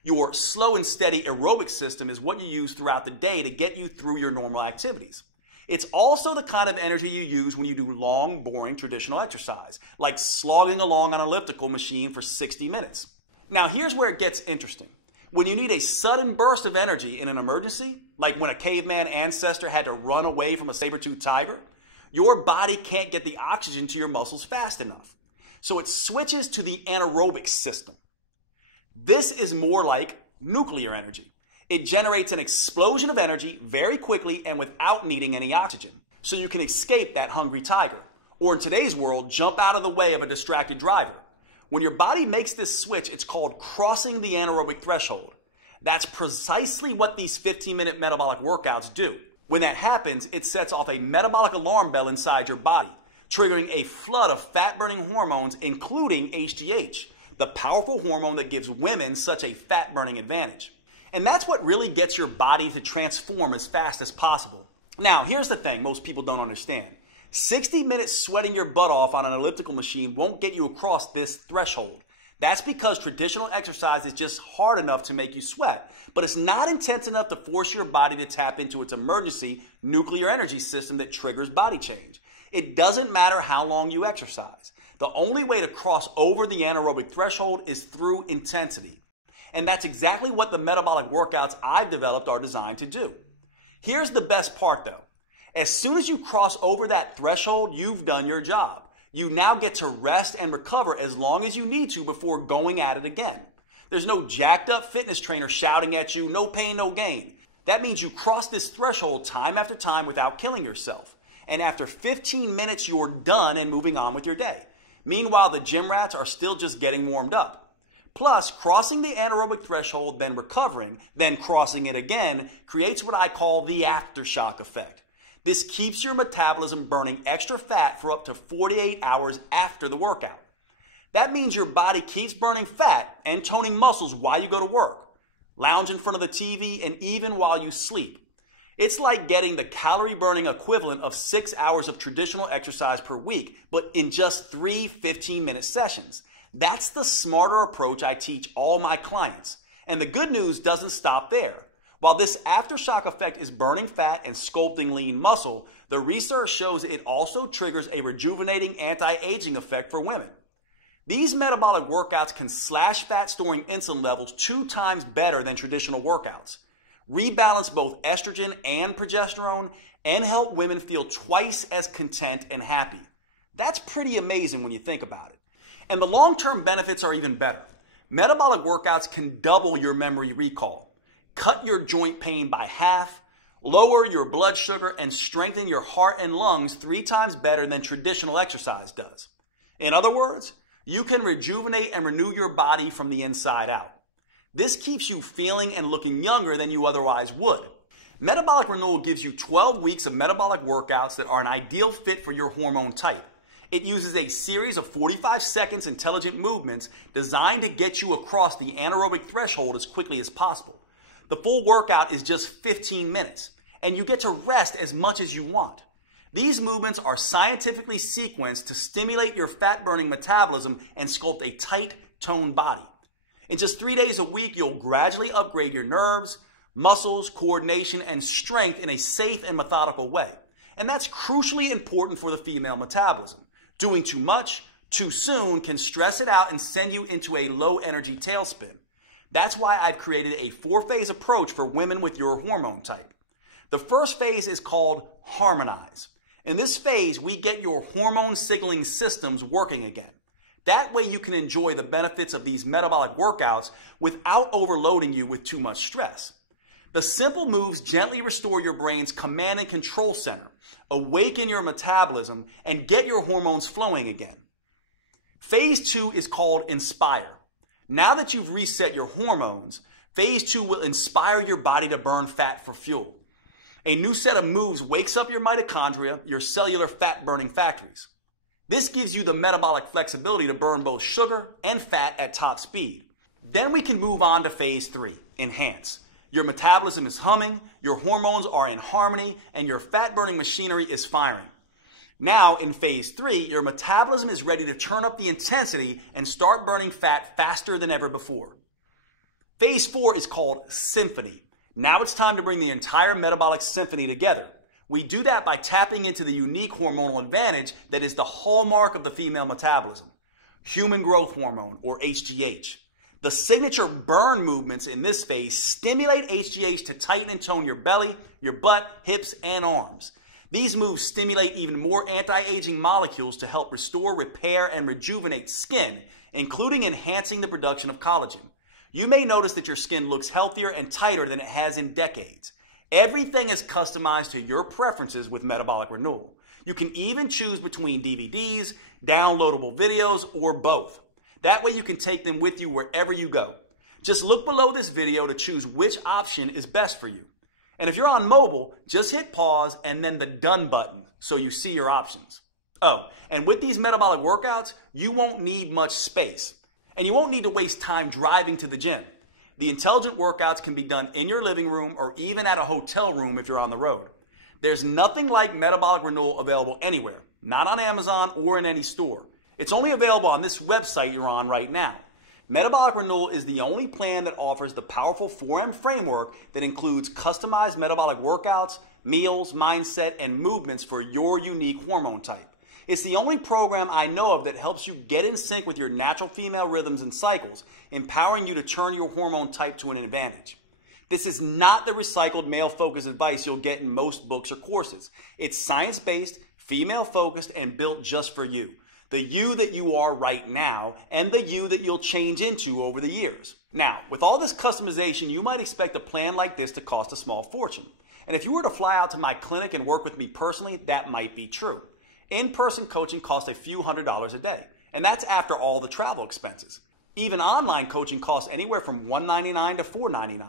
Your slow and steady aerobic system is what you use throughout the day to get you through your normal activities. It's also the kind of energy you use when you do long, boring traditional exercise, like slogging along on an elliptical machine for 60 minutes. Now here's where it gets interesting. When you need a sudden burst of energy in an emergency, like when a caveman ancestor had to run away from a saber-toothed tiger, your body can't get the oxygen to your muscles fast enough. So it switches to the anaerobic system. This is more like nuclear energy. It generates an explosion of energy very quickly and without needing any oxygen. So you can escape that hungry tiger, or in today's world, jump out of the way of a distracted driver. When your body makes this switch, it's called crossing the anaerobic threshold. That's precisely what these 15-minute metabolic workouts do. When that happens, it sets off a metabolic alarm bell inside your body, triggering a flood of fat-burning hormones, including HGH, the powerful hormone that gives women such a fat-burning advantage. And that's what really gets your body to transform as fast as possible. Now, here's the thing most people don't understand. 60 minutes sweating your butt off on an elliptical machine won't get you across this threshold. That's because traditional exercise is just hard enough to make you sweat, but it's not intense enough to force your body to tap into its emergency nuclear energy system that triggers body change. It doesn't matter how long you exercise. The only way to cross over the anaerobic threshold is through intensity. And that's exactly what the metabolic workouts I've developed are designed to do. Here's the best part though. As soon as you cross over that threshold, you've done your job. You now get to rest and recover as long as you need to before going at it again. There's no jacked up fitness trainer shouting at you, no pain, no gain. That means you cross this threshold time after time without killing yourself. And after 15 minutes, you're done and moving on with your day. Meanwhile, the gym rats are still just getting warmed up. Plus, crossing the anaerobic threshold, then recovering, then crossing it again, creates what I call the aftershock effect. This keeps your metabolism burning extra fat for up to 48 hours after the workout. That means your body keeps burning fat and toning muscles while you go to work, lounge in front of the TV, and even while you sleep. It's like getting the calorie burning equivalent of 6 hours of traditional exercise per week, but in just 3 15-minute sessions. That's the smarter approach I teach all my clients. And the good news doesn't stop there. While this aftershock effect is burning fat and sculpting lean muscle, the research shows it also triggers a rejuvenating anti-aging effect for women. These metabolic workouts can slash fat-storing insulin levels 2 times better than traditional workouts, rebalance both estrogen and progesterone, and help women feel twice as content and happy. That's pretty amazing when you think about it. And the long-term benefits are even better. Metabolic workouts can double your memory recall, cut your joint pain by half, lower your blood sugar, and strengthen your heart and lungs 3 times better than traditional exercise does. In other words, you can rejuvenate and renew your body from the inside out. This keeps you feeling and looking younger than you otherwise would. Metabolic Renewal gives you 12 weeks of metabolic workouts that are an ideal fit for your hormone type. It uses a series of 45 seconds intelligent movements designed to get you across the anaerobic threshold as quickly as possible. The full workout is just 15 minutes, and you get to rest as much as you want. These movements are scientifically sequenced to stimulate your fat-burning metabolism and sculpt a tight, toned body. In just 3 days a week, you'll gradually upgrade your nerves, muscles, coordination, and strength in a safe and methodical way. And that's crucially important for the female metabolism. Doing too much, too soon can stress it out and send you into a low-energy tailspin. That's why I've created a 4-phase approach for women with your hormone type. The first phase is called Harmonize. In this phase, we get your hormone signaling systems working again. That way you can enjoy the benefits of these metabolic workouts without overloading you with too much stress. The simple moves gently restore your brain's command and control center, awaken your metabolism, and get your hormones flowing again. Phase 2 is called Inspire. Now that you've reset your hormones, Phase 2 will inspire your body to burn fat for fuel. A new set of moves wakes up your mitochondria, your cellular fat-burning factories. This gives you the metabolic flexibility to burn both sugar and fat at top speed. Then we can move on to Phase 3, Enhance. Your metabolism is humming, your hormones are in harmony, and your fat-burning machinery is firing. Now, in Phase 3, your metabolism is ready to turn up the intensity and start burning fat faster than ever before. Phase 4 is called Symphony. Now it's time to bring the entire metabolic symphony together. We do that by tapping into the unique hormonal advantage that is the hallmark of the female metabolism, human growth hormone, or HGH. The signature burn movements in this phase stimulate HGH to tighten and tone your belly, your butt, hips, and arms. These moves stimulate even more anti-aging molecules to help restore, repair, and rejuvenate skin, including enhancing the production of collagen. You may notice that your skin looks healthier and tighter than it has in decades. Everything is customized to your preferences with Metabolic Renewal. You can even choose between DVDs, downloadable videos, or both. That way you can take them with you wherever you go. Just look below this video to choose which option is best for you. And if you're on mobile, just hit pause and then the done button so you see your options. Oh, and with these metabolic workouts, you won't need much space. And you won't need to waste time driving to the gym. The intelligent workouts can be done in your living room or even at a hotel room if you're on the road. There's nothing like Metabolic Renewal available anywhere, not on Amazon or in any store. It's only available on this website you're on right now. Metabolic Renewal is the only plan that offers the powerful 4M framework that includes customized metabolic workouts, meals, mindset, and movements for your unique hormone type. It's the only program I know of that helps you get in sync with your natural female rhythms and cycles, empowering you to turn your hormone type to an advantage. This is not the recycled male-focused advice you'll get in most books or courses. It's science-based, female-focused, and built just for you. The you that you are right now, and the you that you'll change into over the years. Now, with all this customization, you might expect a plan like this to cost a small fortune. And if you were to fly out to my clinic and work with me personally, that might be true. In-person coaching costs a few $100s a day, and that's after all the travel expenses. Even online coaching costs anywhere from $199 to $499,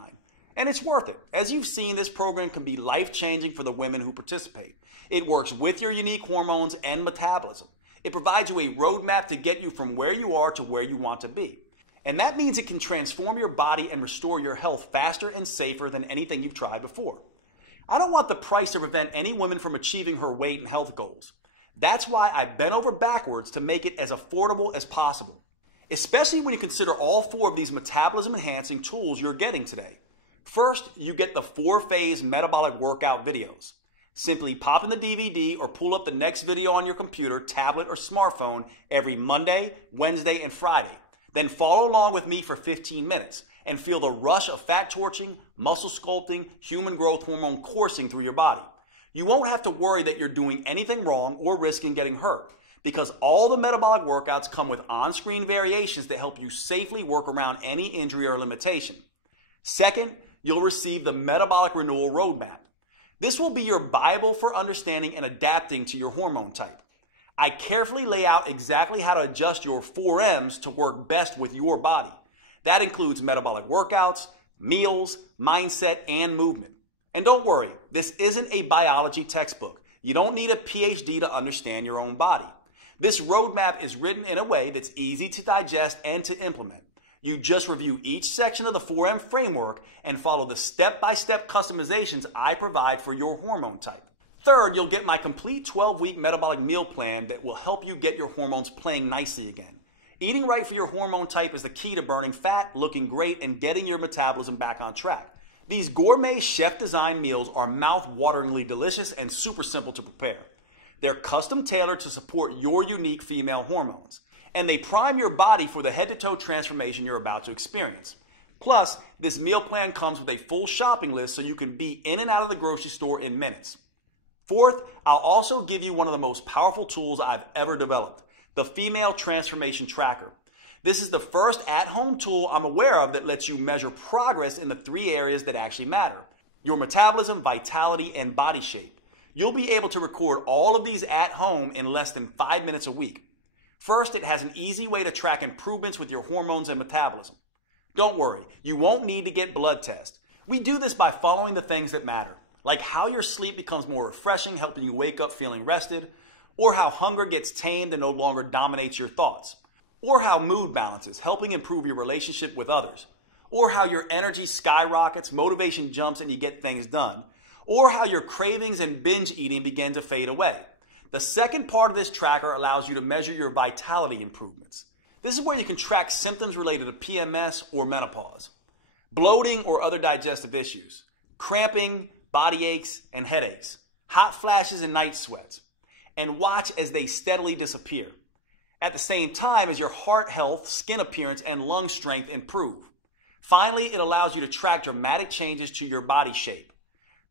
and it's worth it. As you've seen, this program can be life-changing for the women who participate. It works with your unique hormones and metabolism. It provides you a roadmap to get you from where you are to where you want to be. And that means it can transform your body and restore your health faster and safer than anything you've tried before. I don't want the price to prevent any woman from achieving her weight and health goals. That's why I bent over backwards to make it as affordable as possible, especially when you consider all 4 of these metabolism-enhancing tools you're getting today. First, you get the 4-phase metabolic workout videos. Simply pop in the DVD or pull up the next video on your computer, tablet, or smartphone every Monday, Wednesday, and Friday. Then follow along with me for 15 minutes and feel the rush of fat torching, muscle sculpting, human growth hormone coursing through your body. You won't have to worry that you're doing anything wrong or risking getting hurt, because all the metabolic workouts come with on-screen variations that help you safely work around any injury or limitation. Second, you'll receive the Metabolic Renewal Roadmap. This will be your Bible for understanding and adapting to your hormone type. I carefully lay out exactly how to adjust your 4Ms to work best with your body. That includes metabolic workouts, meals, mindset, and movement. And don't worry, this isn't a biology textbook. You don't need a PhD to understand your own body. This roadmap is written in a way that's easy to digest and to implement. You just review each section of the 4M framework and follow the step-by-step customizations I provide for your hormone type. Third, you'll get my complete 12-week metabolic meal plan that will help you get your hormones playing nicely again. Eating right for your hormone type is the key to burning fat, looking great, and getting your metabolism back on track. These gourmet chef-designed meals are mouth-wateringly delicious and super simple to prepare. They're custom-tailored to support your unique female hormones, and they prime your body for the head-to-toe transformation you're about to experience. Plus, this meal plan comes with a full shopping list so you can be in and out of the grocery store in minutes. Fourth, I'll also give you one of the most powerful tools I've ever developed, the Female Transformation Tracker. This is the first at-home tool I'm aware of that lets you measure progress in the 3 areas that actually matter: your metabolism, vitality, and body shape. You'll be able to record all of these at home in less than 5 minutes a week. First, it has an easy way to track improvements with your hormones and metabolism. Don't worry, you won't need to get blood tests. We do this by following the things that matter, like how your sleep becomes more refreshing, helping you wake up feeling rested, or how hunger gets tamed and no longer dominates your thoughts, or how mood balances, helping improve your relationship with others, or how your energy skyrockets, motivation jumps, and you get things done, or how your cravings and binge eating begin to fade away. The second part of this tracker allows you to measure your vitality improvements. This is where you can track symptoms related to PMS or menopause, bloating or other digestive issues, cramping, body aches and headaches, hot flashes and night sweats, and watch as they steadily disappear. At the same time as your heart health, skin appearance, and lung strength improve. Finally, it allows you to track dramatic changes to your body shape.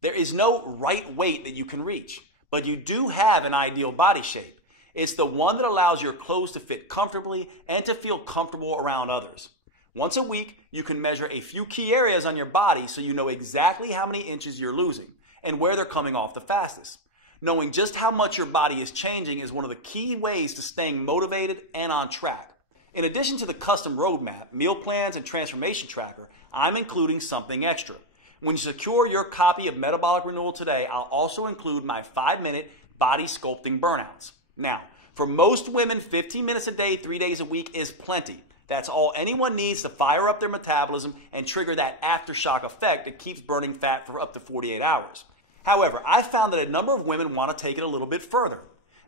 There is no right weight that you can reach, but you do have an ideal body shape. It's the one that allows your clothes to fit comfortably and to feel comfortable around others. Once a week, you can measure a few key areas on your body so you know exactly how many inches you're losing and where they're coming off the fastest. Knowing just how much your body is changing is one of the key ways to staying motivated and on track. In addition to the custom roadmap, meal plans, and transformation tracker, I'm including something extra. When you secure your copy of Metabolic Renewal today, I'll also include my 5-minute body sculpting burnouts. Now, for most women, 15 minutes a day, 3 days a week is plenty. That's all anyone needs to fire up their metabolism and trigger that aftershock effect that keeps burning fat for up to 48 hours. However, I've found that a number of women want to take it a little bit further.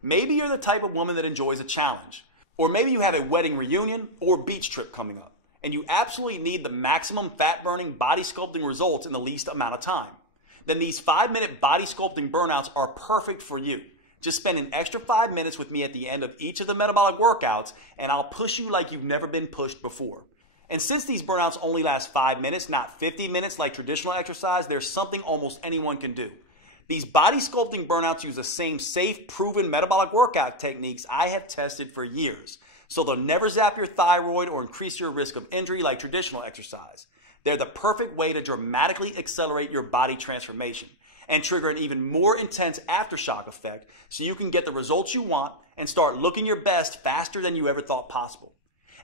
Maybe you're the type of woman that enjoys a challenge. Or maybe you have a wedding reunion or beach trip coming up, and you absolutely need the maximum fat-burning body sculpting results in the least amount of time. Then these 5-minute body sculpting burnouts are perfect for you. Just spend an extra 5 minutes with me at the end of each of the metabolic workouts, and I'll push you like you've never been pushed before. And since these burnouts only last 5 minutes, not 50 minutes like traditional exercise, there's something almost anyone can do. These body sculpting burnouts use the same safe, proven metabolic workout techniques I have tested for years. So they'll never zap your thyroid or increase your risk of injury like traditional exercise. They're the perfect way to dramatically accelerate your body transformation and trigger an even more intense aftershock effect so you can get the results you want and start looking your best faster than you ever thought possible.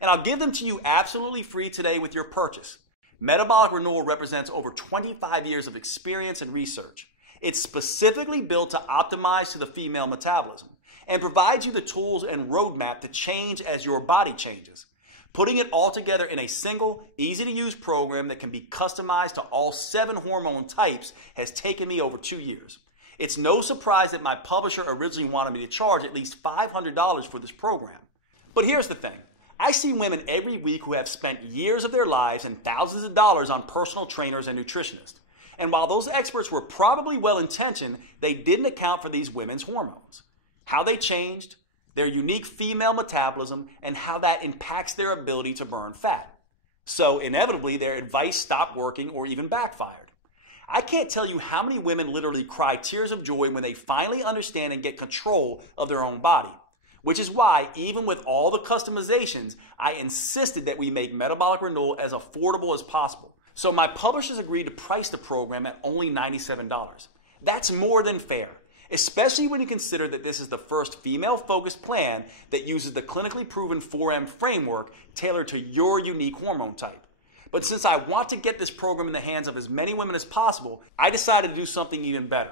And I'll give them to you absolutely free today with your purchase. Metabolic Renewal represents over 25 years of experience and research. It's specifically built to optimize to the female metabolism and provides you the tools and roadmap to change as your body changes. Putting it all together in a single, easy-to-use program that can be customized to all 7 hormone types has taken me over 2 years. It's no surprise that my publisher originally wanted me to charge at least $500 for this program. But here's the thing. I see women every week who have spent years of their lives and thousands of dollars on personal trainers and nutritionists. And while those experts were probably well-intentioned, they didn't account for these women's hormones, how they changed, their unique female metabolism, and how that impacts their ability to burn fat. So inevitably, their advice stopped working or even backfired. I can't tell you how many women literally cry tears of joy when they finally understand and get control of their own body. Which is why, even with all the customizations, I insisted that we make Metabolic Renewal as affordable as possible. So my publishers agreed to price the program at only $97. That's more than fair, especially when you consider that this is the first female-focused plan that uses the clinically proven 4M framework tailored to your unique hormone type. But since I want to get this program in the hands of as many women as possible, I decided to do something even better.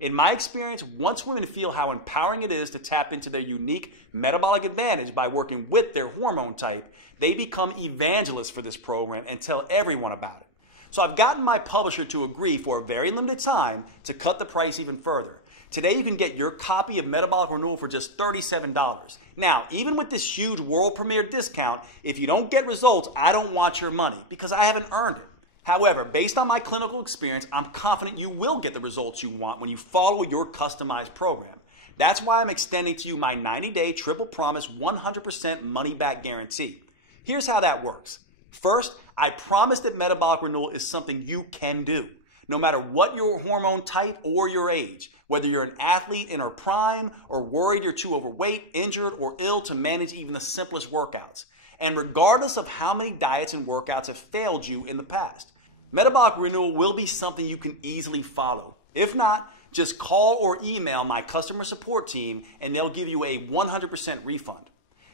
In my experience, once women feel how empowering it is to tap into their unique metabolic advantage by working with their hormone type, they become evangelists for this program and tell everyone about it. So I've gotten my publisher to agree for a very limited time to cut the price even further. Today you can get your copy of Metabolic Renewal for just $37. Now, even with this huge world premiere discount, if you don't get results, I don't want your money because I haven't earned it. However, based on my clinical experience, I'm confident you will get the results you want when you follow your customized program. That's why I'm extending to you my 90-day triple promise 100% money-back guarantee. Here's how that works. First, I promise that Metabolic Renewal is something you can do, no matter what your hormone type or your age, whether you're an athlete in her prime or worried you're too overweight, injured, or ill to manage even the simplest workouts. And regardless of how many diets and workouts have failed you in the past, Metabolic Renewal will be something you can easily follow. If not, just call or email my customer support team and they'll give you a 100% refund.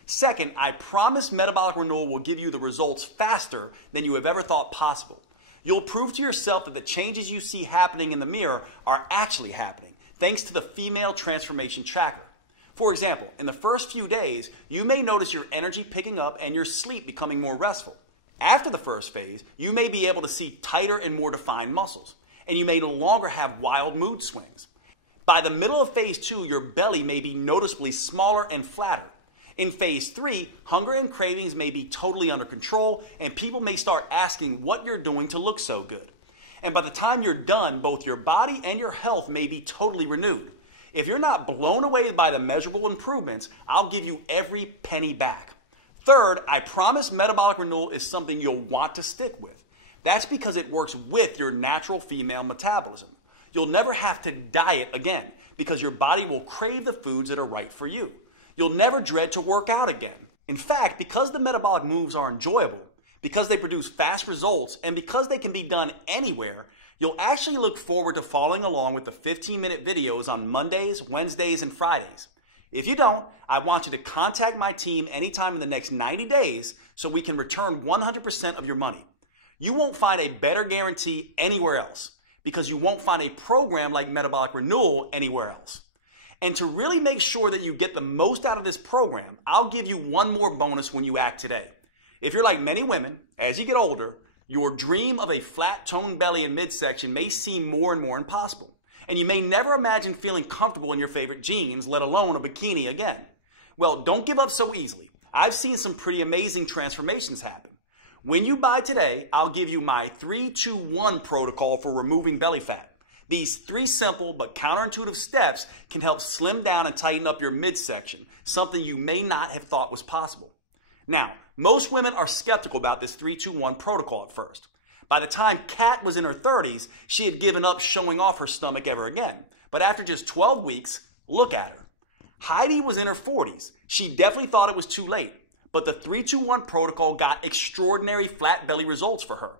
Second, I promise Metabolic Renewal will give you the results faster than you have ever thought possible. You'll prove to yourself that the changes you see happening in the mirror are actually happening, thanks to the Female Transformation Tracker. For example, in the first few days, you may notice your energy picking up and your sleep becoming more restful. After the first phase, you may be able to see tighter and more defined muscles, and you may no longer have wild mood swings. By the middle of phase 2, your belly may be noticeably smaller and flatter. In phase 3, hunger and cravings may be totally under control, and people may start asking what you're doing to look so good. And by the time you're done, both your body and your health may be totally renewed. If you're not blown away by the measurable improvements, I'll give you every penny back. Third, I promise Metabolic Renewal is something you'll want to stick with. That's because it works with your natural female metabolism. You'll never have to diet again because your body will crave the foods that are right for you. You'll never dread to work out again. In fact, because the metabolic moves are enjoyable, because they produce fast results, and because they can be done anywhere, you'll actually look forward to following along with the 15-minute videos on Mondays, Wednesdays, and Fridays. If you don't, I want you to contact my team anytime in the next 90 days so we can return 100% of your money. You won't find a better guarantee anywhere else because you won't find a program like Metabolic Renewal anywhere else. And to really make sure that you get the most out of this program, I'll give you one more bonus when you act today. If you're like many women, as you get older, your dream of a flat toned belly and midsection may seem more and more impossible. And you may never imagine feeling comfortable in your favorite jeans, let alone a bikini again. Well, don't give up so easily. I've seen some pretty amazing transformations happen. When you buy today, I'll give you my 3-2-1 protocol for removing belly fat. These 3 simple but counterintuitive steps can help slim down and tighten up your midsection, something you may not have thought was possible. Now, most women are skeptical about this 3-2-1 protocol at first. By the time Kat was in her 30s, she had given up showing off her stomach ever again. But after just 12 weeks, look at her. Heidi was in her 40s. She definitely thought it was too late. But the 3-2-1 protocol got extraordinary flat belly results for her.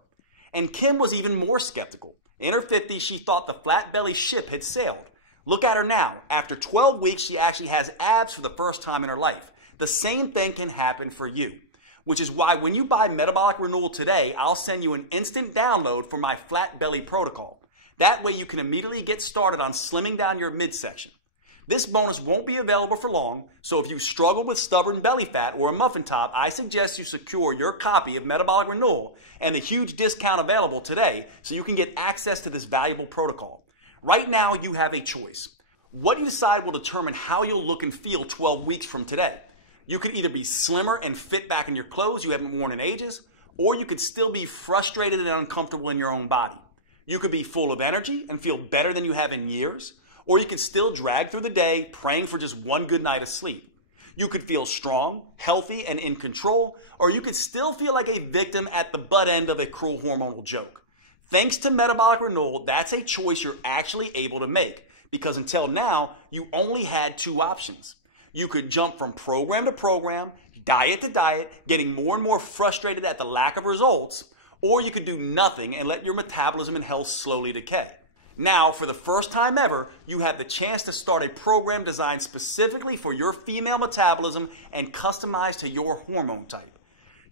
And Kim was even more skeptical. In her 50s, she thought the flat belly ship had sailed. Look at her now. After 12 weeks, she actually has abs for the first time in her life. The same thing can happen for you. Which is why when you buy Metabolic Renewal today, I'll send you an instant download for my flat belly protocol. That way you can immediately get started on slimming down your midsection. This bonus won't be available for long, so if you struggle with stubborn belly fat or a muffin top, I suggest you secure your copy of Metabolic Renewal and the huge discount available today so you can get access to this valuable protocol. Right now, you have a choice. What you decide will determine how you'll look and feel 12 weeks from today. You could either be slimmer and fit back in your clothes you haven't worn in ages, or you could still be frustrated and uncomfortable in your own body. You could be full of energy and feel better than you have in years, or you could still drag through the day praying for just one good night of sleep. You could feel strong, healthy, and in control, or you could still feel like a victim at the butt end of a cruel hormonal joke. Thanks to Metabolic Renewal, that's a choice you're actually able to make, because until now, you only had 2 options. You could jump from program to program, diet to diet, getting more and more frustrated at the lack of results, or you could do nothing and let your metabolism and health slowly decay. Now, for the first time ever, you have the chance to start a program designed specifically for your female metabolism and customized to your hormone type.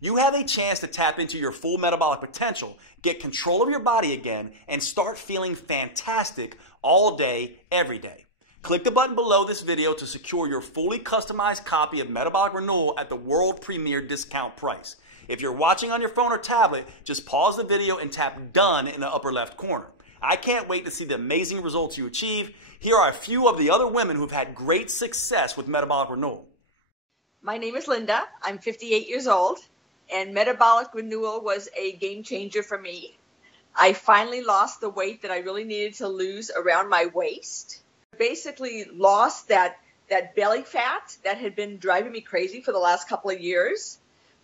You have a chance to tap into your full metabolic potential, get control of your body again, and start feeling fantastic all day, every day. Click the button below this video to secure your fully customized copy of Metabolic Renewal at the world premiere discount price. If you're watching on your phone or tablet, just pause the video and tap Done in the upper left corner. I can't wait to see the amazing results you achieve. Here are a few of the other women who've had great success with Metabolic Renewal. My name is Linda. I'm 58 years old, and Metabolic Renewal was a game changer for me. I finally lost the weight that I really needed to lose around my waist. Basically lost that belly fat that had been driving me crazy for the last couple of years.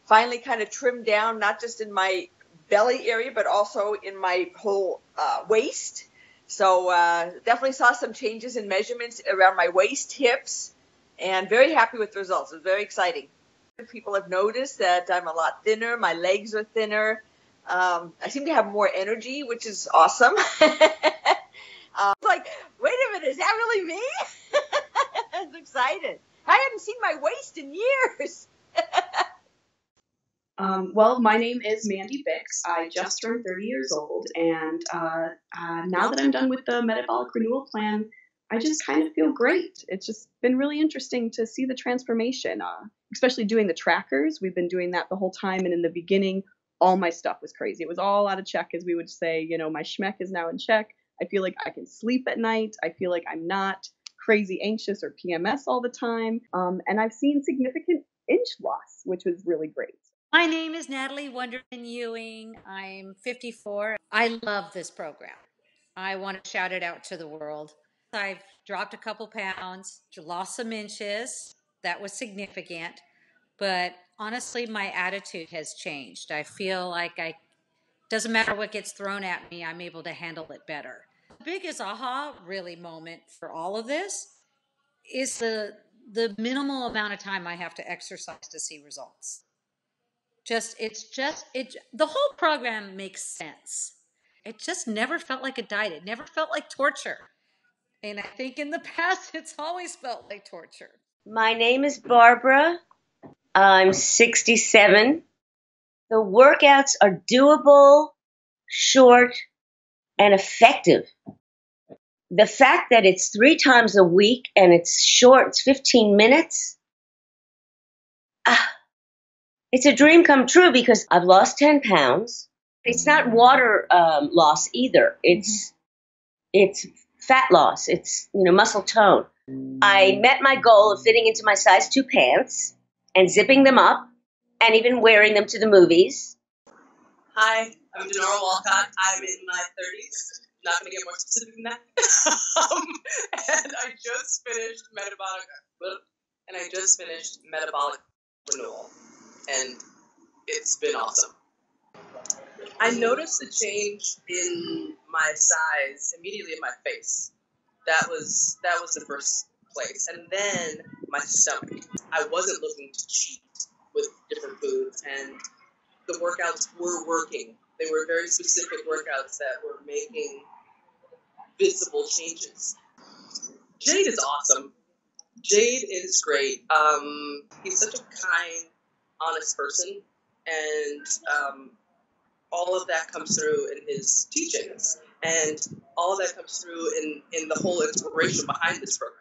Finally kind of trimmed down, not just in my belly area, but also in my whole waist. So definitely saw some changes in measurements around my waist, hips, and very happy with the results. It was very exciting. People have noticed that I'm a lot thinner. My legs are thinner. I seem to have more energy, which is awesome. Like, wait a minute, is that really me? I was excited. I hadn't seen my waist in years. Well, my name is Mandy Bix. I just turned 30 years old, and now that I'm done with the Metabolic Renewal plan, I just kind of feel great. It's just been really interesting to see the transformation, especially doing the trackers. We've been doing that the whole time, and in the beginning, all my stuff was crazy. It was all out of check, as we would say. You know, my schmeck is now in check. I feel like I can sleep at night. I feel like I'm not crazy anxious or PMS all the time, and I've seen significant inch loss, which was really great. My name is Natalie Wonderman Ewing. I'm 54. I love this program. I want to shout it out to the world. I've dropped a couple pounds, lost some inches. That was significant. But honestly, my attitude has changed. I feel like doesn't matter what gets thrown at me, I'm able to handle it better. The biggest aha really moment for all of this is the minimal amount of time I have to exercise to see results. The whole program makes sense. It just never felt like a diet. It never felt like torture. And I think in the past, it's always felt like torture. My name is Barbara. I'm 67. The workouts are doable, short, and effective. The fact that it's 3 times a week and it's short, it's 15 minutes, it's a dream come true because I've lost 10 pounds. It's not water loss either. It's fat loss. It's, muscle tone. I met my goal of fitting into my size 2 pants and zipping them up and even wearing them to the movies. Hi, I'm Denora Walcott. I'm in my 30s. Not going to get more specific than that. And I just finished Metabolic Renewal. And it's been awesome. I noticed a change in my size immediately in my face. That was the first place. And then my stomach. I wasn't looking to cheat with different foods, and the workouts were working. They were very specific workouts that were making visible changes. Jade is awesome. Jade is great. He's such a kind, honest person, and all of that comes through in his teachings, and all of that comes through in the whole inspiration behind this program.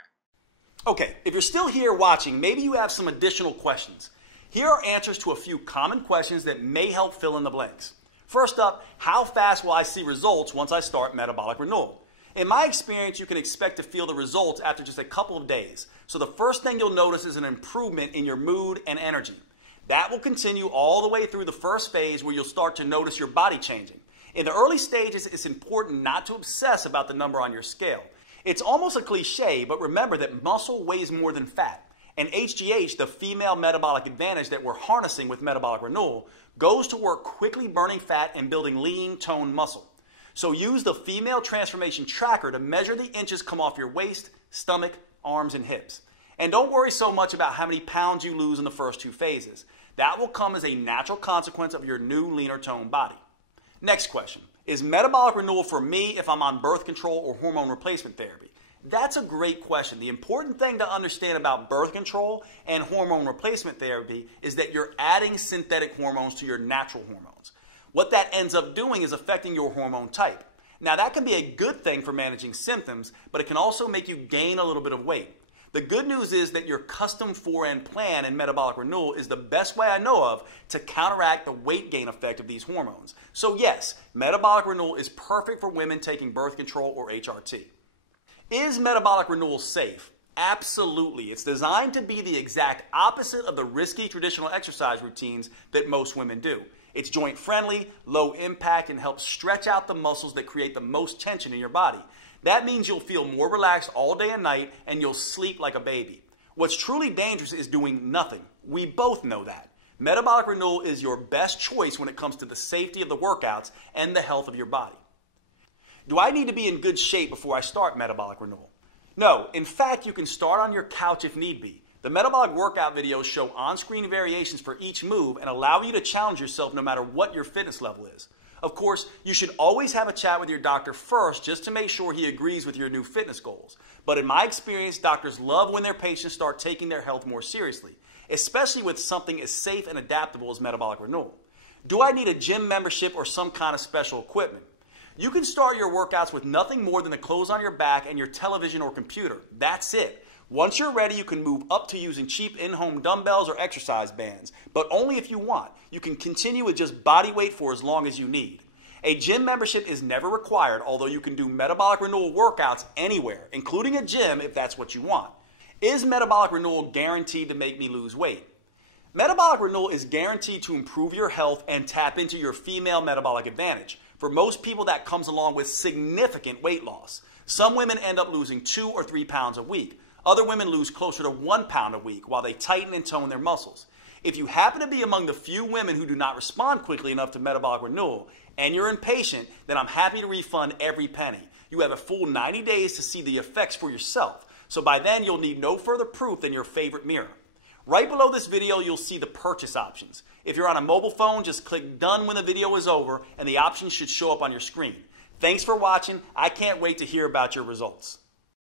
Okay, if you're still here watching, maybe you have some additional questions. Here are answers to a few common questions that may help fill in the blanks. First up, how fast will I see results once I start Metabolic Renewal? In my experience, you can expect to feel the results after just a couple of days. So the first thing you'll notice is an improvement in your mood and energy. That will continue all the way through the first phase where you'll start to notice your body changing. In the early stages, it's important not to obsess about the number on your scale. It's almost a cliche, but remember that muscle weighs more than fat. And HGH, the female metabolic advantage that we're harnessing with Metabolic Renewal, goes to work quickly burning fat and building lean, toned muscle. So use the female transformation tracker to measure the inches come off your waist, stomach, arms, and hips. And don't worry so much about how many pounds you lose in the first 2 phases. That will come as a natural consequence of your new, leaner toned body. Next question. Is metabolic renewal for me if I'm on birth control or hormone replacement therapy? That's a great question. The important thing to understand about birth control and hormone replacement therapy is that you're adding synthetic hormones to your natural hormones. What that ends up doing is affecting your hormone type. Now, that can be a good thing for managing symptoms, but it can also make you gain a little bit of weight. The good news is that your custom 4N plan in metabolic renewal is the best way I know of to counteract the weight gain effect of these hormones. So yes, metabolic renewal is perfect for women taking birth control or HRT. Is metabolic renewal safe? Absolutely. It's designed to be the exact opposite of the risky traditional exercise routines that most women do. It's joint friendly, low impact, and helps stretch out the muscles that create the most tension in your body. That means you'll feel more relaxed all day and night, and you'll sleep like a baby. What's truly dangerous is doing nothing. We both know that. Metabolic renewal is your best choice when it comes to the safety of the workouts and the health of your body. Do I need to be in good shape before I start metabolic renewal? No. In fact, you can start on your couch if need be. The metabolic workout videos show on-screen variations for each move and allow you to challenge yourself no matter what your fitness level is. Of course, you should always have a chat with your doctor first just to make sure he agrees with your new fitness goals. But in my experience, doctors love when their patients start taking their health more seriously, especially with something as safe and adaptable as metabolic renewal. Do I need a gym membership or some kind of special equipment? You can start your workouts with nothing more than the clothes on your back and your television or computer. That's it. Once you're ready, you can move up to using cheap in-home dumbbells or exercise bands, but only if you want. You can continue with just body weight for as long as you need. A gym membership is never required, although you can do metabolic renewal workouts anywhere, including a gym if that's what you want. Is metabolic renewal guaranteed to make me lose weight? Metabolic renewal is guaranteed to improve your health and tap into your female metabolic advantage. For most people, that comes along with significant weight loss. Some women end up losing 2 or 3 pounds a week. Other women lose closer to 1 pound a week while they tighten and tone their muscles. If you happen to be among the few women who do not respond quickly enough to metabolic renewal and you're impatient, then I'm happy to refund every penny. You have a full 90 days to see the effects for yourself. So by then, you'll need no further proof than your favorite mirror. Right below this video, you'll see the purchase options. If you're on a mobile phone, just click done when the video is over and the options should show up on your screen. Thanks for watching. I can't wait to hear about your results.